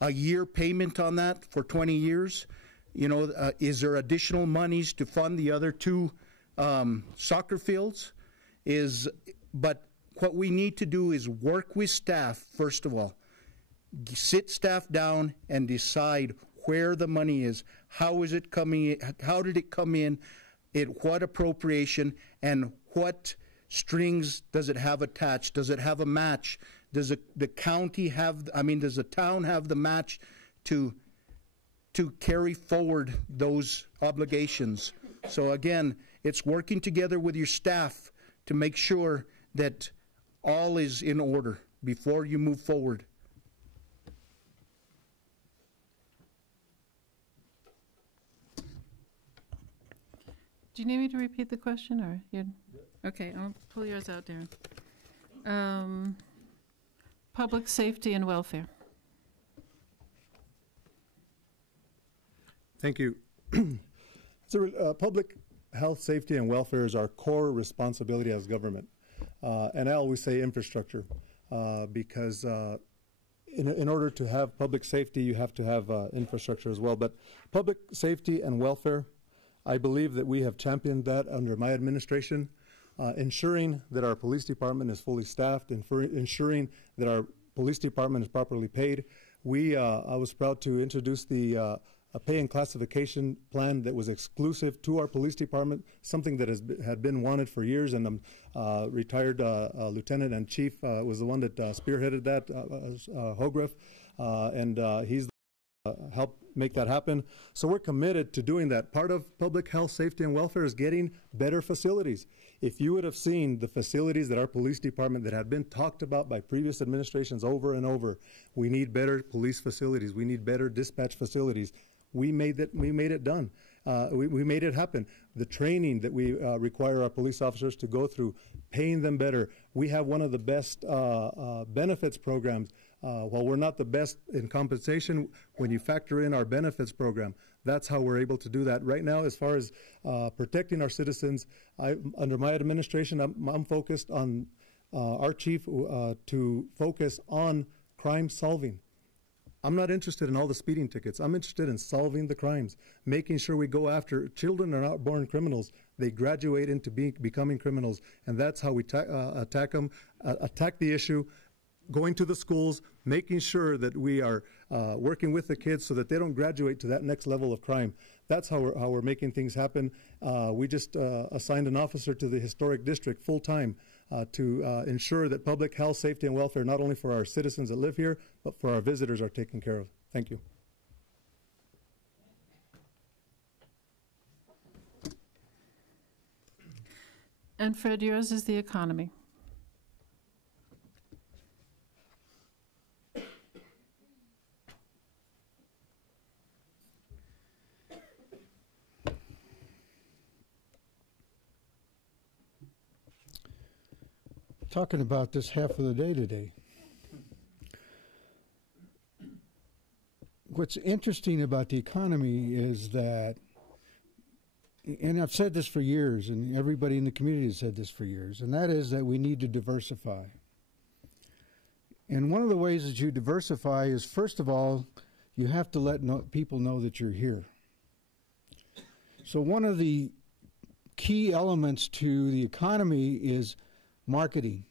a year payment on that for 20 years. You know, is there additional monies to fund the other 2 soccer fields? But what we need to do is work with staff, first of all. Sit staff down and decide where the money is. How is it coming? How did it come in? What appropriation and what strings does it have attached? Does it have a match? Does the county have? I mean, does the town have the match to carry forward those obligations? So again, it's working together with your staff to make sure that all is in order before you move forward. Do you need me to repeat the question, or you? Okay, I'll pull yours out, Darren. Public safety and welfare. Thank you. So, public health, safety, and welfare is our core responsibility as government. And I always say infrastructure, because in order to have public safety, you have to have infrastructure as well. But public safety and welfare, I believe that we have championed that under my administration, ensuring that our police department is fully staffed, and ensuring that our police department is properly paid. I was proud to introduce the a pay and classification plan that was exclusive to our police department, something that had been wanted for years, and retired lieutenant and chief was the one that spearheaded that, Hogref, and he's helped make that happen. So we're committed to doing that. Part of public health, safety, and welfare is getting better facilities. If you would have seen the facilities that our police department that had been talked about by previous administrations over and over, we need better police facilities. We need better dispatch facilities. We made it done. We made it happen. The training that we require our police officers to go through, paying them better. We have one of the best benefits programs. While we're not the best in compensation, when you factor in our benefits program, that's how we're able to do that. Right now, as far as protecting our citizens, under my administration, I'm focused on our chief to focus on crime solving. I'm not interested in all the speeding tickets. I'm interested in solving the crimes, making sure we go after children are not born criminals. They graduate into becoming criminals, and that's how we attack them, attack the issue, going to the schools, making sure that we are working with the kids so that they don't graduate to that next level of crime. That's how we're making things happen. We just assigned an officer to the historic district full-time to ensure that public health, safety, and welfare, not only for our citizens that live here, but for our visitors, are taken care of. Thank you. And Fred, yours is the economy. Talking about this half of the day today. What's interesting about the economy is that, and I've said this for years, and everybody in the community has said this for years, and that is that we need to diversify. And one of the ways that you diversify is, first of all, you have to let people know that you're here. So one of the key elements to the economy is marketing.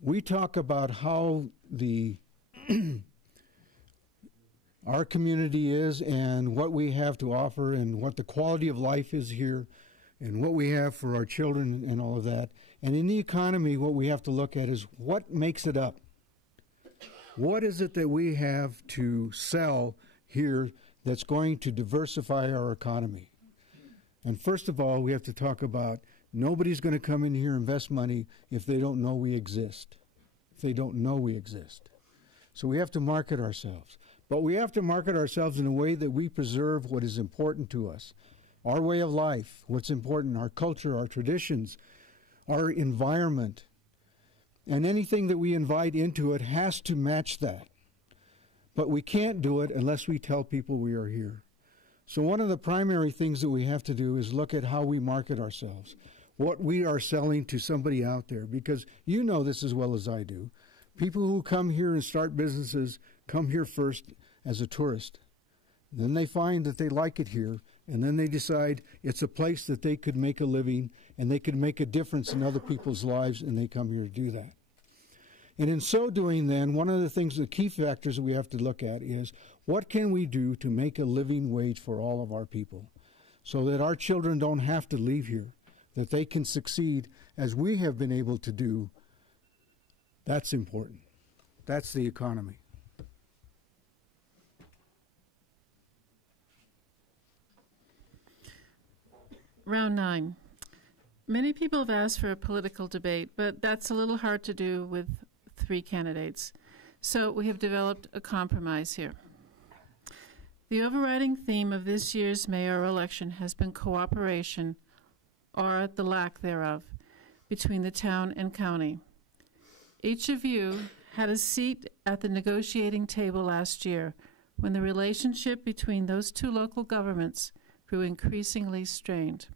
We talk about how our community is and what we have to offer and what the quality of life is here and what we have for our children and all of that. And in the economy, what we have to look at is what makes it up. What is it that we have to sell here that's going to diversify our economy? And first of all, we have to talk about nobody's going to come in here and invest money if they don't know we exist, if they don't know we exist. So we have to market ourselves. But we have to market ourselves in a way that we preserve what is important to us. Our way of life, what's important, our culture, our traditions, our environment. And anything that we invite into it has to match that. But we can't do it unless we tell people we are here. So one of the primary things that we have to do is look at how we market ourselves, what we are selling to somebody out there, because you know this as well as I do. People who come here and start businesses come here first as a tourist. Then they find that they like it here, and then they decide it's a place that they could make a living and they could make a difference in other people's lives, and they come here to do that. And in so doing, then, one of the things, the key factors that we have to look at is what can we do to make a living wage for all of our people so that our children don't have to leave here, that they can succeed as we have been able to do. That's important. That's the economy. Round 9. Many people have asked for a political debate, but that's a little hard to do with 3 candidates. So we have developed a compromise here. The overriding theme of this year's mayoral election has been cooperation, or the lack thereof, between the town and county. Each of you had a seat at the negotiating table last year when the relationship between those 2 local governments grew increasingly strained.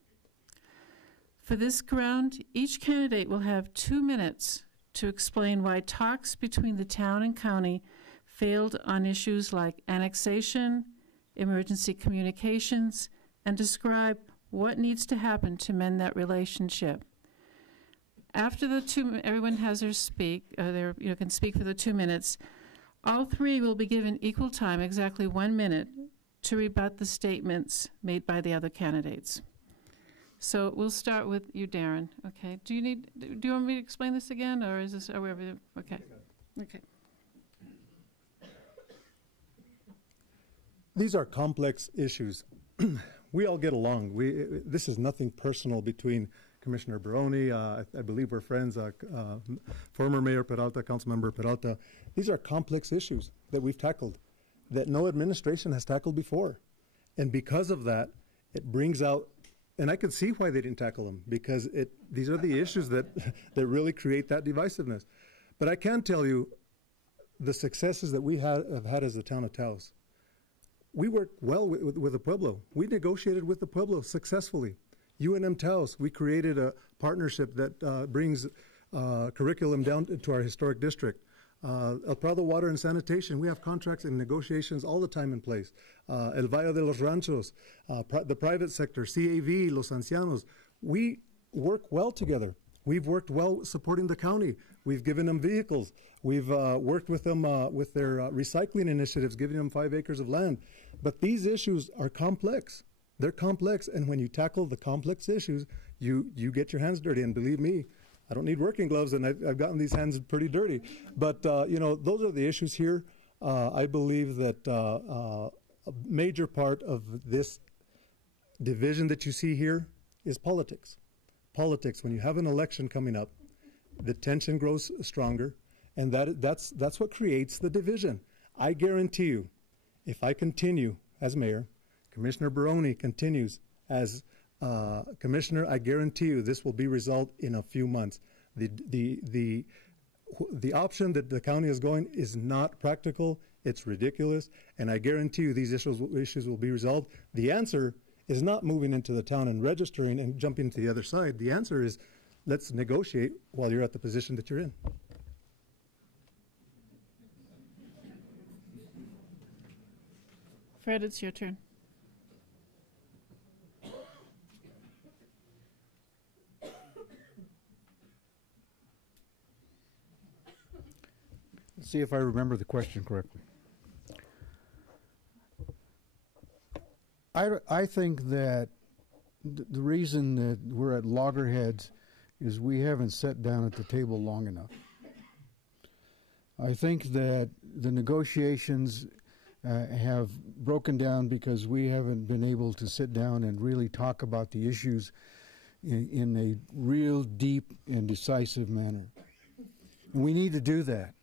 For this round, each candidate will have 2 minutes to explain why talks between the town and county failed on issues like annexation, emergency communications, and describe what needs to happen to mend that relationship. After the 2, everyone has their can speak for the 2 minutes. All 3 will be given equal time, exactly 1 minute, to rebut the statements made by the other candidates. So we'll start with you, Darren. Okay. Do you want me to explain this again, or is this? Okay. Okay. These are complex issues. We all get along. This is nothing personal between Commissioner Baroni. I believe we're friends. Former Mayor Peralta, Councilmember Peralta. These are complex issues that we've tackled, that no administration has tackled before, and because of that, it brings out. And I could see why they didn't tackle them, because these are the issues that really create that divisiveness. But I can tell you the successes that we have had as the town of Taos. We worked well with the Pueblo. We negotiated with the Pueblo successfully. UNM-Taos, we created a partnership that brings curriculum down to our historic district. El Prado Water and Sanitation, we have contracts and negotiations all the time in place. El Valle de los Ranchos, the private sector, CAV, Los Ancianos. We work well together. We've worked well supporting the county. We've given them vehicles. We've worked with them with their recycling initiatives, giving them 5 acres of land. But these issues are complex. They're complex, and when you tackle the complex issues, you get your hands dirty. And believe me, I don't need working gloves, and I've gotten these hands pretty dirty. But, those are the issues here. I believe that a major part of this division that you see here is politics. Politics, when you have an election coming up, the tension grows stronger, and that's what creates the division. I guarantee you, if I continue as mayor, Commissioner Baroni continues as commissioner, I guarantee you this will be resolved in a few months. The option that the county is going is not practical. It's ridiculous, and I guarantee you these issues will be resolved. The answer is not moving into the town and registering and jumping to the other side. The answer is let's negotiate while you're at the position that you're in. Fred, it's your turn. Let's see if I remember the question correctly. I think that the reason that we're at loggerheads is we haven't sat down at the table long enough. I think that the negotiations have broken down because we haven't been able to sit down and really talk about the issues in a real deep and decisive manner. And we need to do that.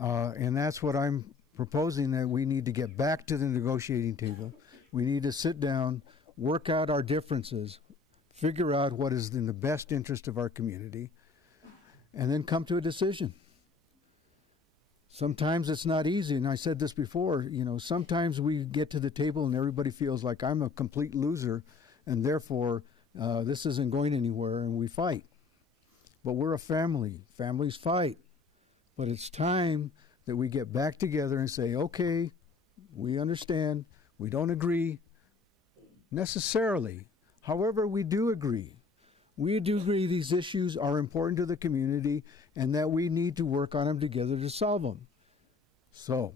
And that's what I'm proposing, that we need to get back to the negotiating table. We need to sit down, work out our differences, figure out what is in the best interest of our community, and then come to a decision. Sometimes it's not easy, and I said this before, sometimes we get to the table and everybody feels like I'm a complete loser, and therefore this isn't going anywhere, and we fight. But we're a family. Families fight. But it's time that we get back together and say, okay, we understand, we don't agree necessarily. However, we do agree. We do agree these issues are important to the community and that we need to work on them together to solve them. So,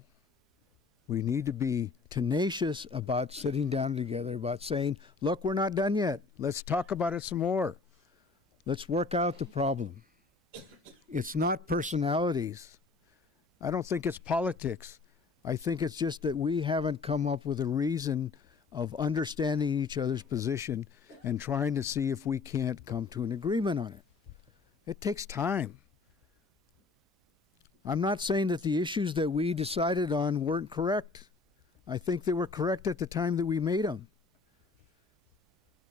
we need to be tenacious about sitting down together, about saying, look, we're not done yet. Let's talk about it some more. Let's work out the problem. It's not personalities. I don't think it's politics. I think it's just that we haven't come up with a reason of understanding each other's position and trying to see if we can't come to an agreement on it. It takes time. I'm not saying that the issues that we decided on weren't correct. I think they were correct at the time that we made them.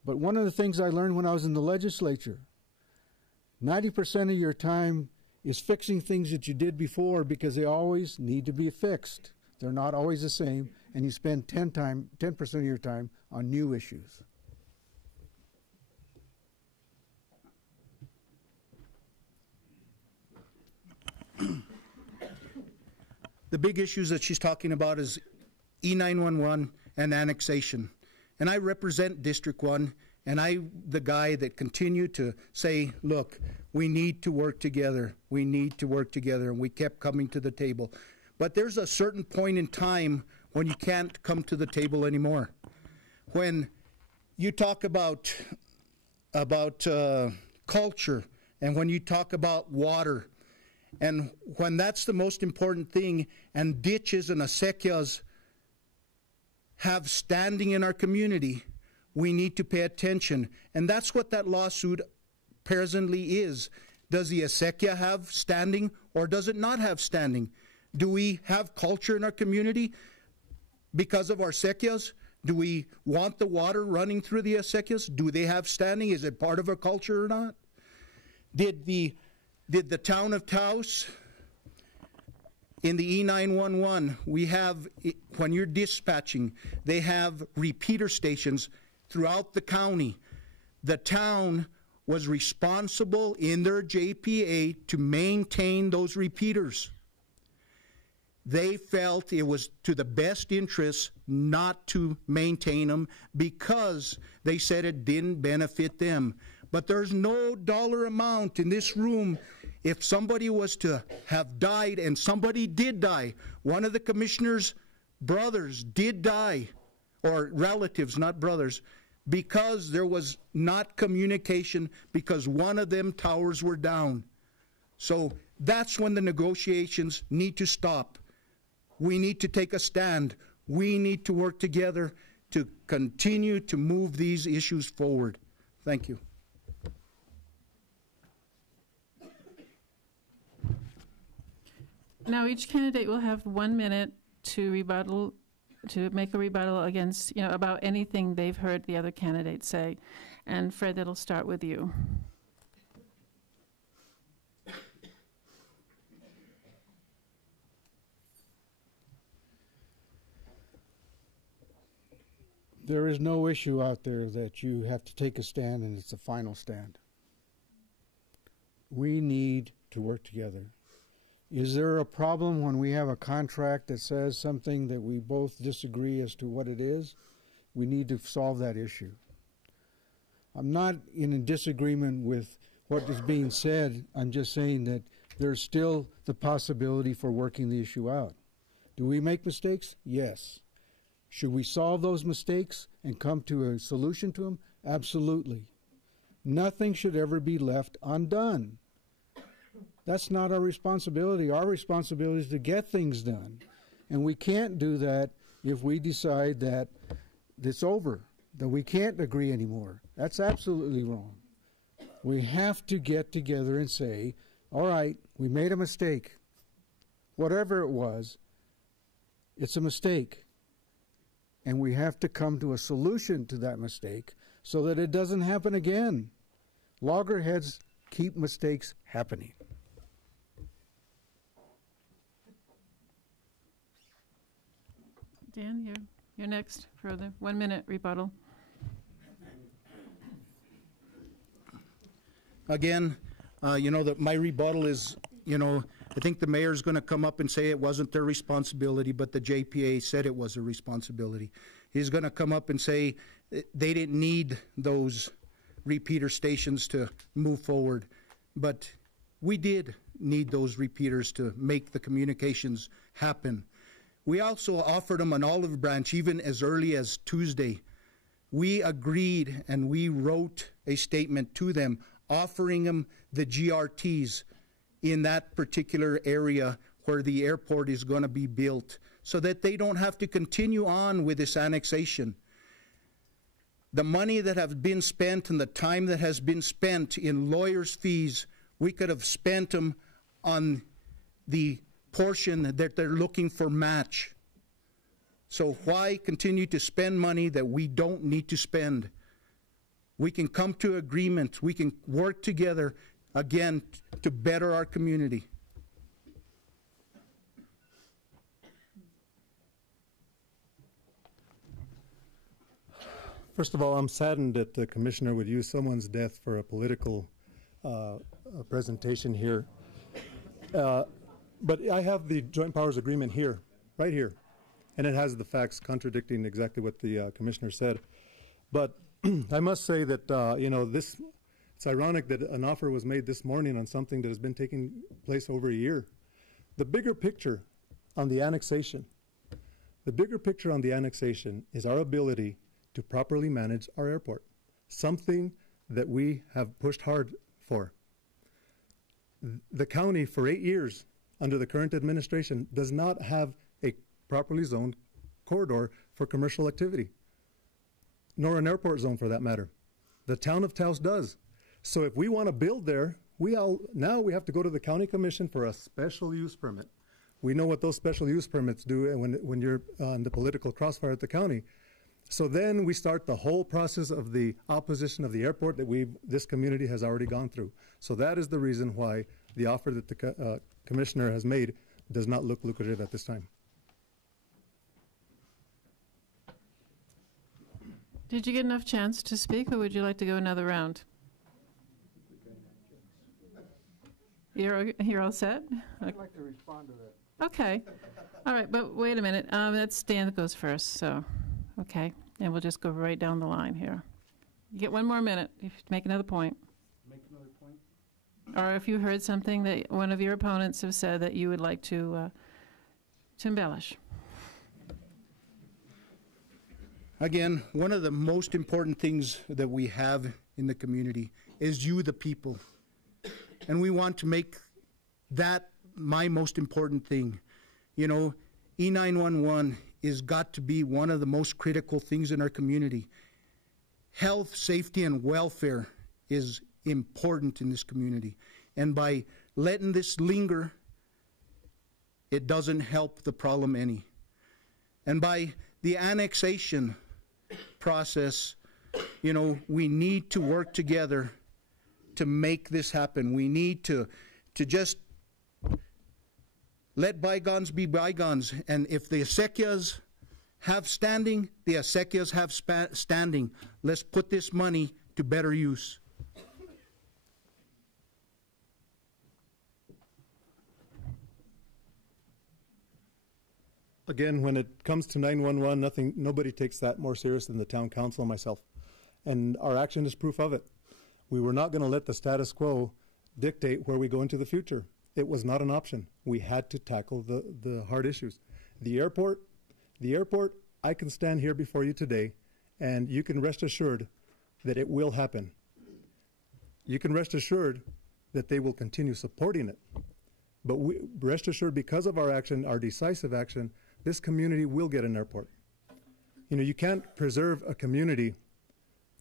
But one of the things I learned when I was in the legislature, 90% of your time is fixing things that you did before because they always need to be fixed. They're not always the same, and you spend 10% of your time on new issues. The big issues that she's talking about is E911 and annexation. And I represent District 1, and I'm the guy that continued to say, look, we need to work together. We need to work together, and we kept coming to the table. But there's a certain point in time when you can't come to the table anymore. When you talk about culture, and when you talk about water, and when that's the most important thing, and ditches and acequias have standing in our community, we need to pay attention. And that's what that lawsuit presently is. Does the acequia have standing or does it not have standing? Do we have culture in our community because of our acequias? Do we want the water running through the acequias? Do they have standing? Is it part of our culture or not? Did the town of Taos, in the E911, we have, when you're dispatching, they have repeater stations throughout the county. The town was responsible in their JPA to maintain those repeaters. They felt it was to the best interest not to maintain them because they said it didn't benefit them. But there's no dollar amount in this room. If somebody was to have died, and somebody did die, one of the commissioners brothers did die, or relatives, not brothers, because there was not communication, because one of them towers were down. So that's when the negotiations need to stop. We need to take a stand. We need to work together to continue to move these issues forward. Thank you. Now each candidate will have 1 minute to make a rebuttal against, about anything they've heard the other candidate say. And Fred, it'll start with you. There is no issue out there that you have to take a stand and it's a final stand. We need to work together. Is there a problem when we have a contract that says something that we both disagree as to what it is? We need to solve that issue. I'm not in a disagreement with what is being said. I'm just saying that there's still the possibility for working the issue out. Do we make mistakes? Yes. Should we solve those mistakes and come to a solution to them? Absolutely. Nothing should ever be left undone. That's not our responsibility. Our responsibility is to get things done. And we can't do that if we decide that it's over, that we can't agree anymore. That's absolutely wrong. We have to get together and say, all right, we made a mistake. Whatever it was, it's a mistake. And we have to come to a solution to that mistake so that it doesn't happen again. Loggerheads keep mistakes happening. Dan, you're next for the 1 minute rebuttal. Again, my rebuttal is, I think the mayor's going to come up and say it wasn't their responsibility, but the JPA said it was a responsibility. He's going to come up and say they didn't need those repeater stations to move forward, but we did need those repeaters to make the communications happen. We also offered them an olive branch even as early as Tuesday. We agreed and we wrote a statement to them offering them the GRTs in that particular area where the airport is going to be built so that they don't have to continue on with this annexation. The money that has been spent and the time that has been spent in lawyers' fees, we could have spent them on the portion that they're looking for match. So why continue to spend money that we don't need to spend? We can come to agreement. We can work together, again, to better our community. First of all, I'm saddened that the commissioner would use someone's death for a political presentation here. But I have the Joint Powers Agreement here, right here, and it has the facts contradicting exactly what the commissioner said. But I must say that, it's ironic that an offer was made this morning on something that has been taking place over a year. The bigger picture on the annexation, is our ability to properly manage our airport, something that we have pushed hard for. The county, for 8 years, under the current administration, does not have a properly zoned corridor for commercial activity, nor an airport zone for that matter. The town of Taos does. So if we want to build there, now we have to go to the county commission for a special use permit. We know what those special use permits do when you're on the political crossfire at the county. So then we start the whole process of the opposition of the airport that this community has already gone through. So that is the reason why the offer that the commissioner has made does not look lucrative at this time. Did you get enough chance to speak, or would you like to go another round? You're all set? I'd like to respond to that. Okay. All right, but wait a minute. That's Dan that goes first, so, okay. And we'll just go right down the line here. You get 1 more minute if you make another point. Make another point? Or if you heard something that one of your opponents have said that you would like to embellish. Again, one of the most important things that we have in the community is you, the people. And we want to make that my most important thing. You know, E911 is got to be one of the most critical things in our community. Health, safety, and welfare is important in this community. And by letting this linger, it doesn't help the problem any. And by the annexation process, you know, we need to work together to make this happen. We need to just let bygones be bygones. And if the acequias have standing, the acequias have standing. Let's put this money to better use. Again, when it comes to 911, nobody takes that more serious than the town council and myself. And our action is proof of it. We were not going to let the status quo dictate where we go into the future. It was not an option. We had to tackle the hard issues. The airport, I can stand here before you today, and you can rest assured that it will happen. You can rest assured that they will continue supporting it. But rest assured, because of our action, our decisive action, this community will get an airport. You know, you can't preserve a community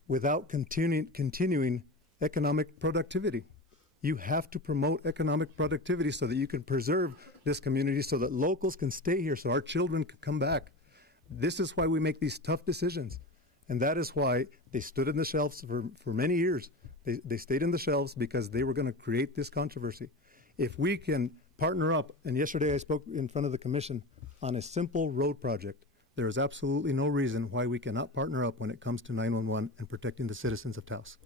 without continuing economic productivity. You have to promote economic productivity so that you can preserve this community, so that locals can stay here, so our children can come back. This is why we make these tough decisions. And that is why they stood in the shelves for many years. They stayed in the shelves because they were going to create this controversy. If we can partner up, and yesterday I spoke in front of the commission on a simple road project, there is absolutely no reason why we cannot partner up when it comes to 911 and protecting the citizens of Taos.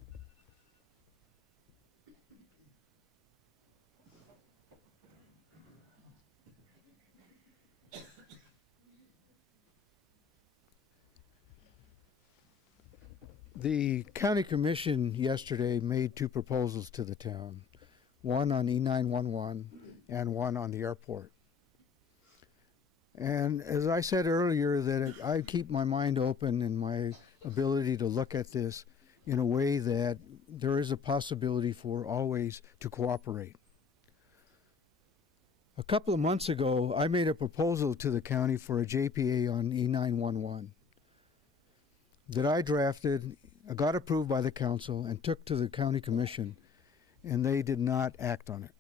The county commission yesterday made two proposals to the town, one on E911 and one on the airport. And as I said earlier, that I keep my mind open and my ability to look at this in a way that there is a possibility for always to cooperate. A couple of months ago, I made a proposal to the county for a JPA on E911 that I drafted, got approved by the council, and took to the county commission, and they did not act on it.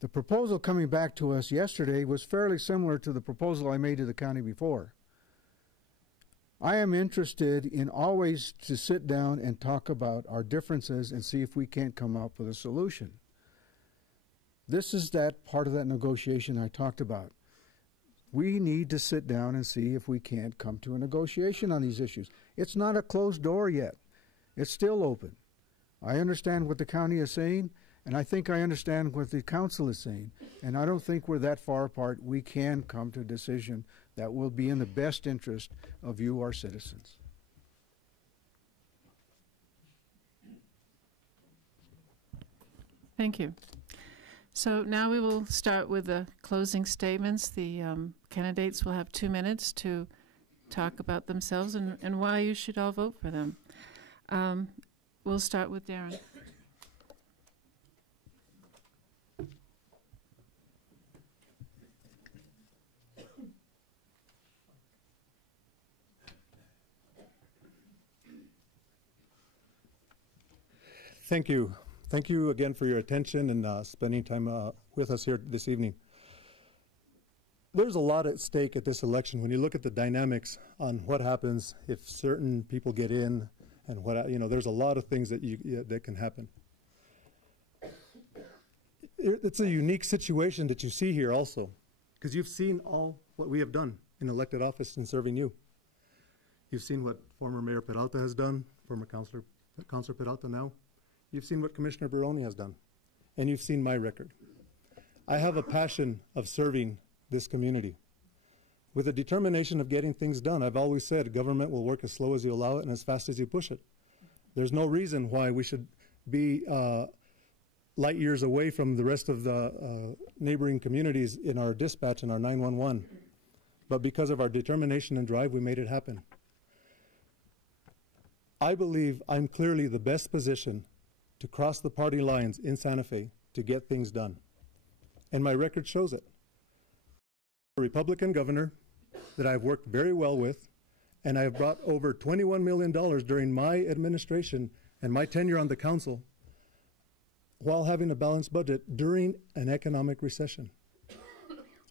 The proposal coming back to us yesterday was fairly similar to the proposal I made to the county before. I am interested in always to sit down and talk about our differences and see if we can't come up with a solution. This is that part of that negotiation I talked about. We need to sit down and see if we can't come to a negotiation on these issues. It's not a closed door yet. It's still open. I understand what the county is saying, and I think I understand what the council is saying. And I don't think we're that far apart. We can come to a decision that will be in the best interest of you, our citizens. Thank you. So now we will start with the closing statements. The candidates will have 2 minutes to talk about themselves and why you should all vote for them. We'll start with Darren. Thank you. Thank you again for your attention and spending time with us here this evening. There's a lot at stake at this election when you look at the dynamics on what happens if certain people get in, and what, you know, there's a lot of things that that can happen. It's a unique situation that you see here also, because you've seen all what we have done in elected office in serving you. You've seen what former Mayor Peralta has done, former Councilor Peralta now. You've seen what Commissioner Baroni has done, and you've seen my record. I have a passion of serving this community with a determination of getting things done. I've always said government will work as slow as you allow it and as fast as you push it. There's no reason why we should be light years away from the rest of the neighboring communities in our dispatch and our 911. But because of our determination and drive, we made it happen. I believe I'm clearly the best position to cross the party lines in Santa Fe to get things done. And my record shows it. A Republican governor that I've worked very well with, and I've brought over $21 million during my administration and my tenure on the council while having a balanced budget during an economic recession.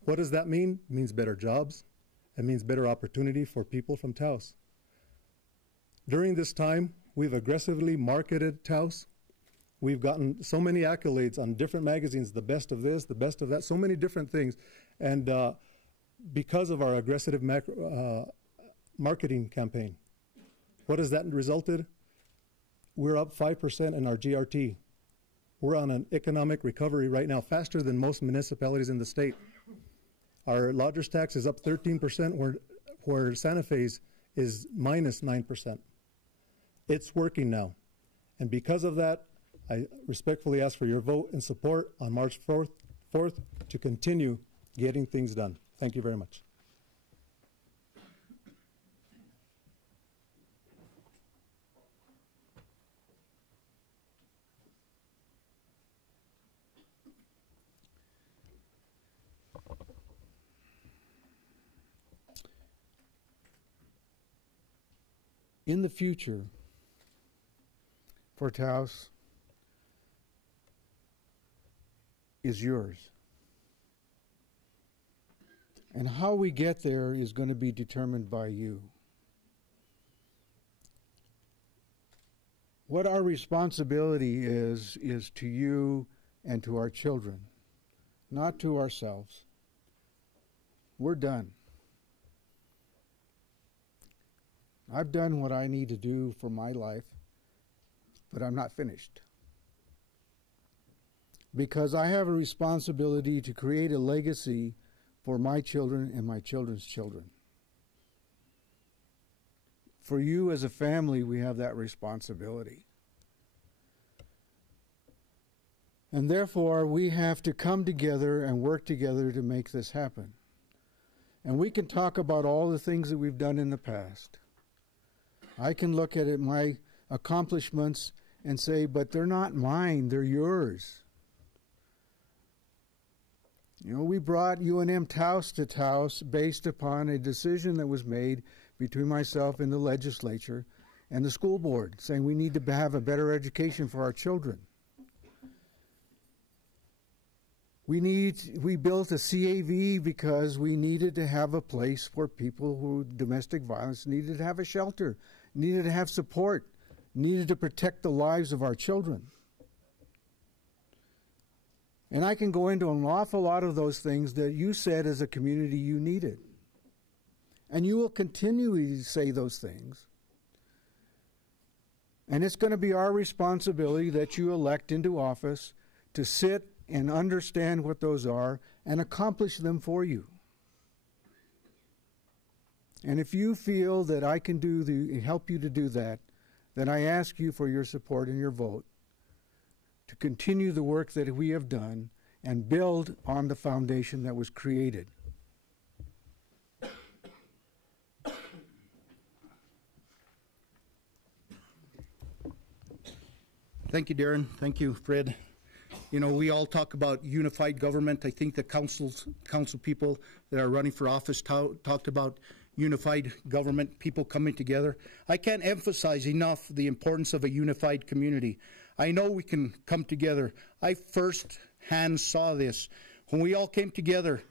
What does that mean? It means better jobs. It means better opportunity for people from Taos. During this time, we've aggressively marketed Taos. We've gotten so many accolades on different magazines, the best of this, the best of that, so many different things. And because of our aggressive marketing campaign, what has that resulted? We're up 5% in our GRT. We're on an economic recovery right now, faster than most municipalities in the state. Our lodger's tax is up 13%, where Santa Fe's is minus 9%. It's working now. And because of that, I respectfully ask for your vote and support on March 4th to continue getting things done. Thank you very much. In the future, for Taos, is yours. And how we get there is going to be determined by you. What our responsibility is to you and to our children, not to ourselves. We're done. I've done what I need to do for my life, but I'm not finished. Because I have a responsibility to create a legacy for my children and my children's children. For you as a family, we have that responsibility. And therefore, we have to come together and work together to make this happen. And we can talk about all the things that we've done in the past. I can look at my accomplishments and say, but they're not mine, they're yours. You know, we brought UNM-Taos to Taos based upon a decision that was made between myself and the legislature and the school board, saying we need to have a better education for our children. We built a CAV because we needed to have a place for people who domestic violence needed to have a shelter, needed to have support, needed to protect the lives of our children. And I can go into an awful lot of those things that you said as a community you needed. And you will continually say those things. And it's going to be our responsibility that you elect into office to sit and understand what those are and accomplish them for you. And if you feel that I can help you to do that, then I ask you for your support and your vote to continue the work that we have done and build on the foundation that was created. Thank you, Darren. Thank you, Fred. You know, we all talk about unified government. I think the council people that are running for office talked about unified government, people coming together. I can't emphasize enough the importance of a unified community. I know we can come together. I firsthand saw this when we all came together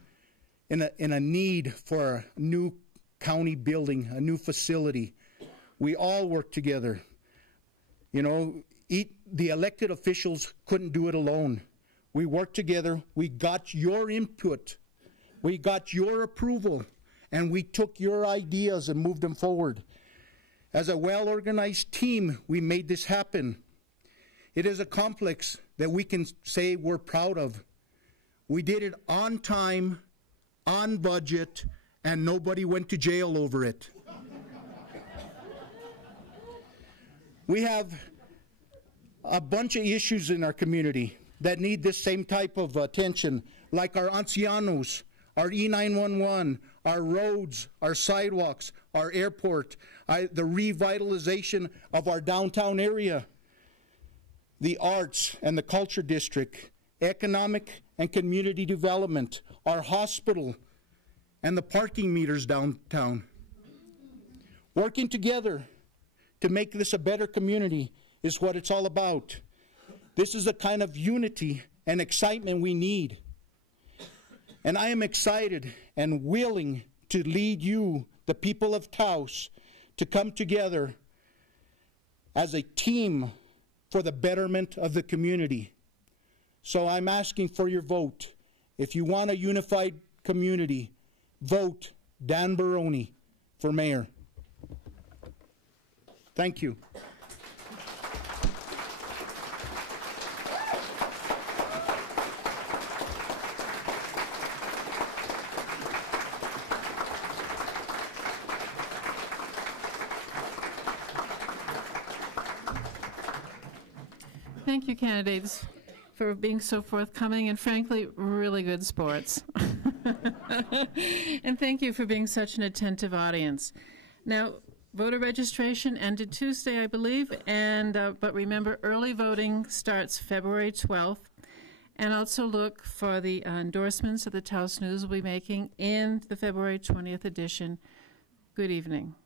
in a need for a new county building, a new facility. We all worked together. You know, the elected officials couldn't do it alone. We worked together. We got your input. We got your approval. And we took your ideas and moved them forward. As a well-organized team, we made this happen. It is a complex that we can say we're proud of. We did it on time, on budget, and nobody went to jail over it. We have a bunch of issues in our community that need this same type of attention, like our ancianos, our E911, our roads, our sidewalks, our airport, the revitalization of our downtown area, the arts and the culture district, economic and community development, our hospital, and the parking meters downtown. Working together to make this a better community is what it's all about. This is the kind of unity and excitement we need. And I am excited and willing to lead you, the people of Taos, to come together as a team for the betterment of the community. So I'm asking for your vote. If you want a unified community, vote Dan Baroni for mayor. Thank you. Thank you, candidates, for being so forthcoming and, frankly, really good sports. And thank you for being such an attentive audience. Now, voter registration ended Tuesday, I believe, and but remember, early voting starts February 12th. And also look for the endorsements that the Taos News will be making in the February 20th edition. Good evening.